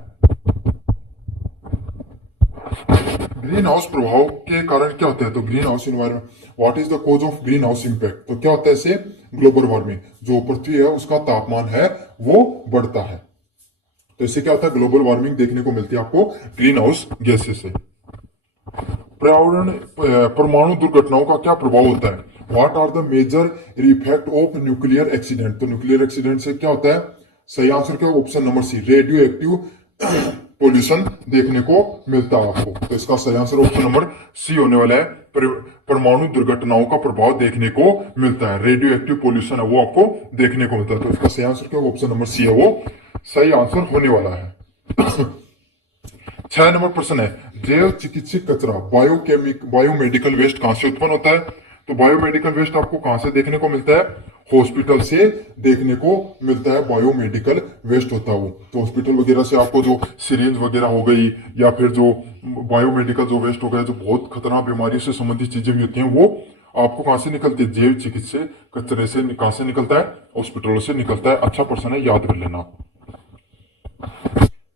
ग्रीन हाउस प्रभाव के कारण क्या होता है? तो green house environment, what is the cause of green house impact? तो क्या होता है इससे? ग्लोबल वार्मिंग, जो पृथ्वी है उसका तापमान है वो बढ़ता है। तो इससे क्या होता है? ग्लोबल वार्मिंग देखने को मिलती है आपको ग्रीन हाउस गैसेस से। पर्यावरण परमाणु दुर्घटनाओं का क्या प्रभाव होता है? What are the major effect of nuclear accident? तो न्यूक्लियर एक्सीडेंट से क्या होता है? सही आंसर क्या? Option number C, radioactive pollution देखने को मिलता है आपको। तो इसका सही आंसर ऑप्शन नंबर सी होने वाला है। परमाणु दुर्घटनाओं का प्रभाव देखने को मिलता है, रेडियो एक्टिव पोल्यूशन है वो आपको देखने को मिलता है। तो इसका सही आंसर क्या? ऑप्शन नंबर सी है वो सही आंसर होने वाला है। 6 नंबर प्रश्न है, जैव चिकित्सक कचरा बायोमेडिकल वेस्ट कहां से उत्पन्न होता है? तो बायोमेडिकल वेस्ट आपको कहां से देखने को मिलता है? हॉस्पिटल से देखने को मिलता है बायोमेडिकल वेस्ट होता है वो। तो हॉस्पिटल वगैरह से आपको जो सिरिंज वगैरह हो गई या फिर जो बायोमेडिकल जो वेस्ट हो गया, जो बहुत खतरनाक बीमारियों से संबंधित चीजें भी होती हैं, वो आपको कहां से निकलती है? जैव चिकित्सा कचरे से कहां से निकलता है? हॉस्पिटलों से निकलता है। अच्छा प्रश्न है, याद कर लेना।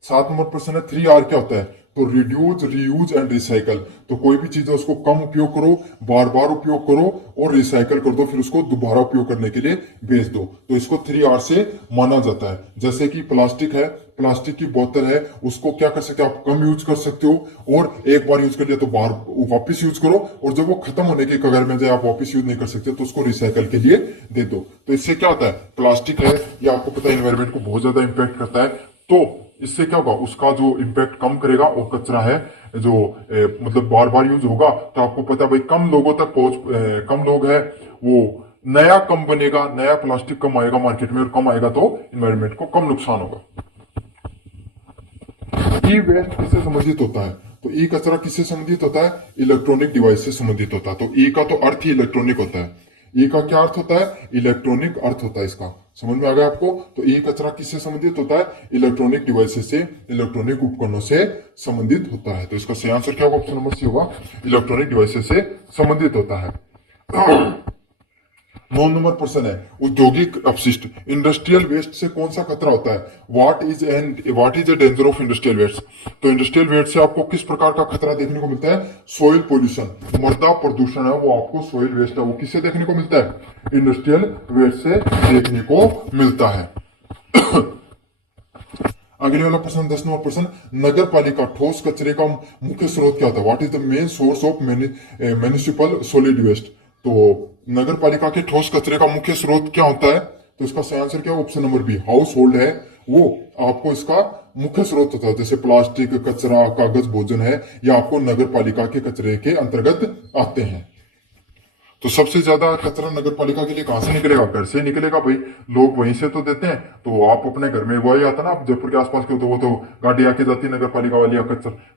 7 नंबर प्रश्न है 3R क्या होता है? तो रिड्यूस, रीयूज एंड रिसाइकल। तो कोई भी चीज है उसको कम उपयोग करो, बार बार उपयोग करो और रिसाइकल कर दो, फिर उसको दोबारा उपयोग करने के लिए भेज दो। तो इसको 3R से माना जाता है। जैसे कि प्लास्टिक है, प्लास्टिक की बोतल है, उसको क्या कर सकते हो आप? कम यूज कर सकते हो और एक बार यूज कर लिया तो बार वापस यूज करो, और जब वो खत्म होने की कगार में जाए, आप वापस यूज नहीं कर सकते, तो उसको रिसाइकल के लिए दे दो। तो इससे क्या होता है? प्लास्टिक है, ये आपको पता है एनवायरमेंट को बहुत ज्यादा इंपैक्ट करता है। तो इससे क्या होगा? उसका जो इम्पैक्ट कम करेगा, और कचरा है जो मतलब बार बार यूज होगा, तो आपको पता है भाई कम लोगों तक कम लोग है, वो नया कम बनेगा, नया प्लास्टिक कम आएगा मार्केट में, और कम आएगा तो इन्वायरमेंट को कम नुकसान होगा। ई वेस्ट किससे संबंधित होता है? तो ई कचरा किससे संबंधित होता है? इलेक्ट्रॉनिक डिवाइस से संबंधित होता है। तो ई का तो अर्थ ही इलेक्ट्रॉनिक होता है। ई का क्या अर्थ होता है? इलेक्ट्रॉनिक अर्थ होता है इसका। समझ में आ गया आपको? तो ई कचरा किससे संबंधित होता है? इलेक्ट्रॉनिक डिवाइसेस से, इलेक्ट्रॉनिक उपकरणों से संबंधित होता है। तो इसका सही आंसर क्या होगा? ऑप्शन नंबर सी होगा, इलेक्ट्रॉनिक डिवाइसेस से संबंधित होता है। 9 नंबर प्रश्न है औद्योगिक अपशिष्ट, इंडस्ट्रियल वेस्ट से कौन सा खतरा होता है? What is the danger of industrial waste? तो इंडस्ट्रियल वेस्ट से आपको किस प्रकार का खतरा देखने को मिलता है? सॉइल पोल्यूशन, मृदा प्रदूषण है वो आपको सॉइल वेस्ट है वो किससे देखने को मिलता है? इंडस्ट्रियल वेस्ट से देखने को मिलता है। अगले वाला प्रश्न 10 नंबर प्रश्न, नगर पालिका ठोस कचरे का मुख्य स्रोत क्या होता है? What is the main source of municipal solid waste? तो नगर पालिका के ठोस कचरे का मुख्य स्रोत क्या होता है? तो इसका सही आंसर क्या है? Option number B, household है वो आपको इसका मुख्य स्रोत होता है। जैसे प्लास्टिक कचरा, कागज भोजन है, या आपको नगर पालिका के कचरे के अंतर्गत आते हैं। तो सबसे ज्यादा कचरा नगर पालिका के लिए कहां से निकलेगा? घर से निकलेगा भाई, लोग वहीं से तो देते हैं। तो आप अपने घर में वही आता ना, आप जयपुर के आसपास के, तो वो तो गाड़ी आके जाती है नगर पालिका वाली,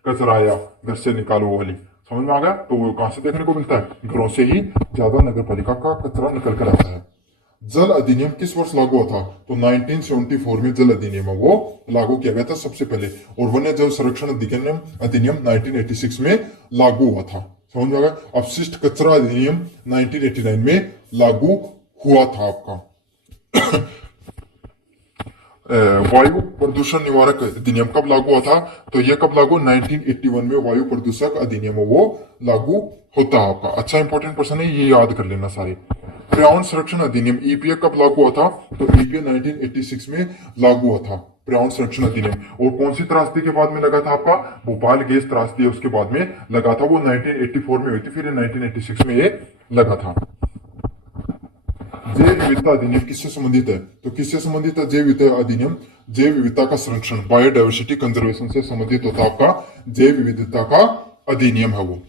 कचरा आया घर से निकालो वाली। समझ में आ गया? तो वो कहां से देखने को मिलता है? घरों से ही ज्यादा नगर पालिका का कचरा निकल कर आता है। जल अधिनियम किस वर्ष लागू हुआ था? तो 1974 में जल अधिनियम वो लागू किया गया था सबसे पहले, और वन्य जल संरक्षण अधिनियम 1986 में लागू हुआ था। समझ में आ गया? अपशिष्ट कचरा अधिनियम 1989 में लागू हुआ था आपका। वायु प्रदूषण निवारक अधिनियम कब लागू हुआ था? तो यह कब लागू? 1981 में वायु प्रदूषक अधिनियम वो लागू होता है आपका। अच्छा इंपॉर्टेंट प्रश्न है, ये याद कर लेना सारे। पर्यावरण संरक्षण अधिनियम ईपीए कब लागू हुआ था? तो ईपीए 1986 में लागू हुआ था, पर्यावरण संरक्षण अधिनियम। और कौन सी त्रासदी के बाद में लगा था आपका? भोपाल गैस त्रासदी उसके बाद में लगा था, वो 1984 में हुई थी, फिर 1986 में ये लगा था। जैव विविधता अधिनियम किससे संबंधित है? तो किससे संबंधित है जैव विविधता अधिनियम? जैव विविधता का संरक्षण, बायोडाइवर्सिटी कंजर्वेशन से संबंधित होता है आपका जैव विविधता का अधिनियम है वो।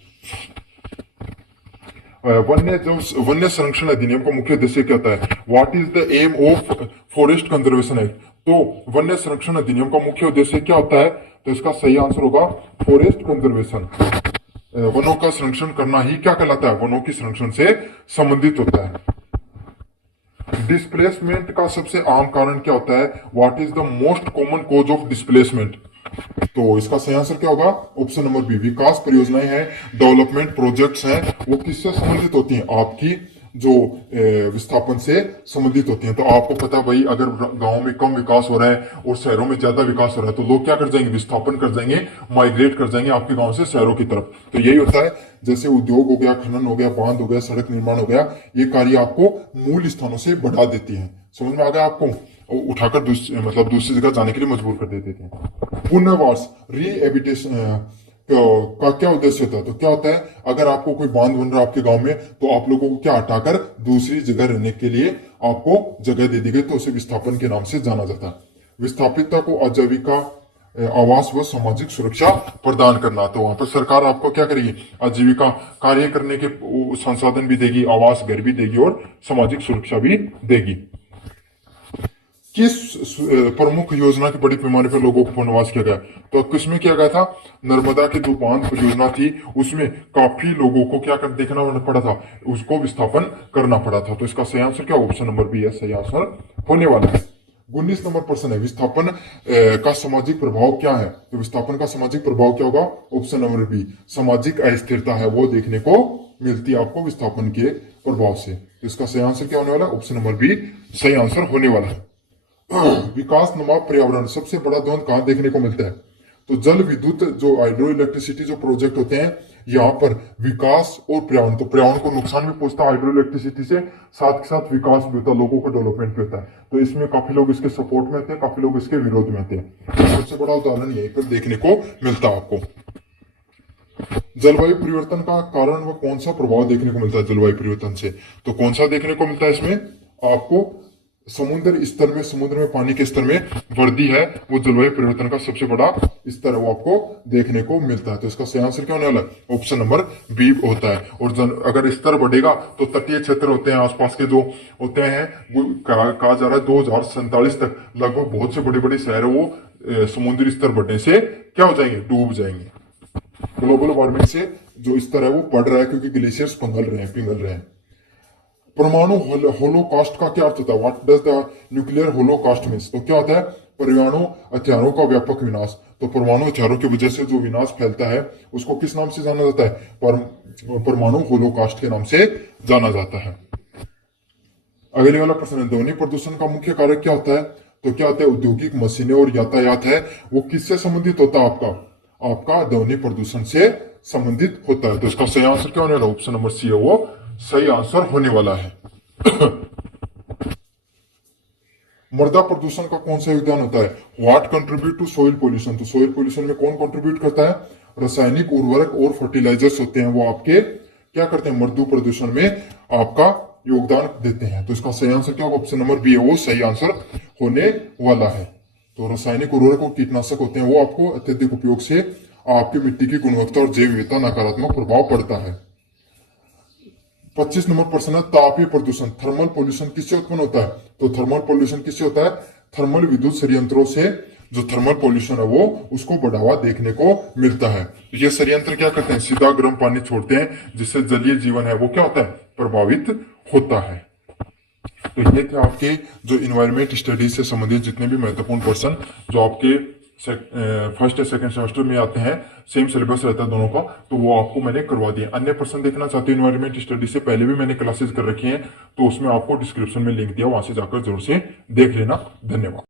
वन्य संरक्षण अधिनियम का मुख्य उद्देश्य क्या होता है? What is the aim of forest conservation act? तो वन्य संरक्षण अधिनियम का मुख्य उद्देश्य क्या होता है? तो इसका सही आंसर होगा फॉरेस्ट कंजर्वेशन। वनों का संरक्षण करना ही क्या कहलाता है? वनों की संरक्षण से संबंधित होता है। डिस्प्लेसमेंट का सबसे आम कारण क्या होता है? What is the most common cause of displacement? तो इसका सही आंसर क्या होगा? ऑप्शन नंबर बी, विकास परियोजनाएं हैं, डेवलपमेंट प्रोजेक्ट्स हैं, वो किससे संबंधित होती हैं? आपकी जो विस्थापन से संबंधित होती हैं। तो आपको पता है भाई, अगर गांव में कम विकास हो रहा है और शहरों में ज्यादा विकास हो रहा है, तो लोग क्या कर जाएंगे? विस्थापन कर जाएंगे, माइग्रेट कर जाएंगे आपके गांव से शहरों की तरफ। तो यही होता है, जैसे उद्योग हो गया, खनन हो गया, बांध हो गया, सड़क निर्माण हो गया, ये कार्य आपको मूल स्थानों से बढ़ा देती है। समझ में आ गया आपको? उठाकर दूसरी जगह जाने के लिए मजबूर कर देते थे। पुनर्वास, रीएबिटेशन का क्या उद्देश्य होता है? तो क्या होता है, अगर आपको कोई बांध बन रहा है आपके गांव में, तो आप लोगों को क्या हटाकर दूसरी जगह रहने के लिए आपको जगह दे दी गई, तो उसे विस्थापन के नाम से जाना जाता है। विस्थापितता को आजीविका, आवास व सामाजिक सुरक्षा प्रदान करना। तो वहां पर सरकार आपको क्या करेगी? आजीविका, कार्य करने के संसाधन भी देगी, आवास घर भी देगी, और सामाजिक सुरक्षा भी देगी। किस प्रमुख योजना की बड़ी पैमाने पर लोगों को पुनर्वास किया गया? तो किसमें किया गया था? नर्मदा की जो बांध परियोजना थी, उसमें काफी लोगों को क्या कर देखना पड़ा था? उसको विस्थापन करना पड़ा था। तो इसका सही आंसर क्या? ऑप्शन नंबर बी है सही आंसर होने वाला है। 19 नंबर प्रश्न है, विस्थापन का सामाजिक प्रभाव क्या है? तो विस्थापन का सामाजिक प्रभाव क्या होगा? ऑप्शन नंबर बी, सामाजिक अस्थिरता है वो देखने को मिलती है आपको विस्थापन के प्रभाव से। तो इसका सही आंसर क्या होने वाला है? ऑप्शन नंबर बी सही आंसर होने वाला है। विकास नुमा पर्यावरण सबसे बड़ा द्वंद कहां देखने को मिलता है? तो जल विद्युत जो हाइड्रो इलेक्ट्रिसिटी जो प्रोजेक्ट होते हैं, यहाँ पर विकास और पर्यावरण, तो पर्यावरण को नुकसान भी पहुंचता है हाइड्रो इलेक्ट्रिसिटी से, साथ के साथ विकास भी होता है, लोगों का डेवलपमेंट भी होता है। तो इसमें काफी लोग इसके सपोर्ट में थे, काफी लोग इसके विरोध में थे। सबसे बड़ा उदाहरण यहीं पर देखने को मिलता है आपको। जलवायु परिवर्तन का कारण व कौन सा प्रभाव देखने को मिलता है जलवायु परिवर्तन से? तो कौन सा देखने को मिलता है इसमें आपको? समुद्र स्तर में, समुद्र में पानी के स्तर में वृद्धि है, वो जलवायु परिवर्तन का सबसे बड़ा स्तर है, वो आपको देखने को मिलता है। तो इसका सही आंसर क्या होने वाला है? ऑप्शन नंबर बी होता है। और अगर स्तर बढ़ेगा तो तटीय क्षेत्र होते हैं आसपास के जो होते हैं, वो कहा जा रहा है 2047 तक लगभग बहुत से बड़े बड़े शहर है वो समुद्री स्तर बढ़ने से क्या हो जाएंगे? डूब जाएंगे। ग्लोबल वार्मिंग से जो स्तर है वो बढ़ रहा है, क्योंकि ग्लेशियर्स पिघल रहे हैं। परमाणु होलोकॉस्ट का क्या अर्थ होता है? What does the nuclear Holocaust means? तो क्या होता है? परमाणु हथियारों का व्यापक विनाश। तो परमाणु हथियारों की वजह से जो विनाश फैलता है उसको किस नाम से जाना जाता है? परमाणु होलोकॉस्ट के नाम से जाना जाता है। अगले वाला प्रश्न है, ध्वनि प्रदूषण का मुख्य कारक क्या होता है? तो क्या होता है? औद्योगिक मशीनें और यातायात है, वो किससे संबंधित होता है? आपका ध्वनि प्रदूषण से संबंधित होता है। तो इसका सही आंसर क्या होने वाला? ऑप्शन नंबर सी है वो सही आंसर होने वाला है। मृदा प्रदूषण का कौन सा योगदान होता है? What contribute to soil pollution? तो सोइल पोल्यूशन में कौन कंट्रीब्यूट करता है? रासायनिक उर्वरक और फर्टिलाइजर्स होते हैं, वो आपके क्या करते हैं? मृदा प्रदूषण में आपका योगदान देते हैं। तो इसका सही आंसर क्या होगा? ऑप्शन नंबर बी है वो सही आंसर होने वाला है। तो रासायनिक उर्वरक और कीटनाशक होते हैं, वो आपको अत्यधिक उपयोग से आपकी मिट्टी की गुणवत्ता और जैव विविधता नकारात्मक प्रभाव पड़ता है। 25 नंबर प्रश्न है, तापीय प्रदूषण थर्मल पोल्यूशन किससे उत्पन्न होता है? तो थर्मल पोल्यूशन किससे होता है? थर्मल विद्युत संयंत्रों से जो थर्मल पोल्यूशन है वो उसको बढ़ावा देखने को मिलता है। ये संयंत्र क्या करते हैं? सीधा गर्म पानी छोड़ते हैं, जिससे जलीय जीवन है वो क्या होता है? प्रभावित होता है। तो ये थे आपके जो इन्वायरमेंट स्टडीज से संबंधित जितने भी महत्वपूर्ण प्रश्न जो आपके फर्स्ट या सेकंड सेमेस्टर में आते हैं, सेम सिलेबस रहता है दोनों का, तो वो आपको मैंने करवा दिया। अन्य प्रश्न देखना चाहते हो इन्वायरमेंट स्टडी से, पहले भी मैंने क्लासेस कर रखी हैं, तो उसमें आपको डिस्क्रिप्शन में लिंक दिया, वहां से जाकर जरूर से देख लेना। धन्यवाद।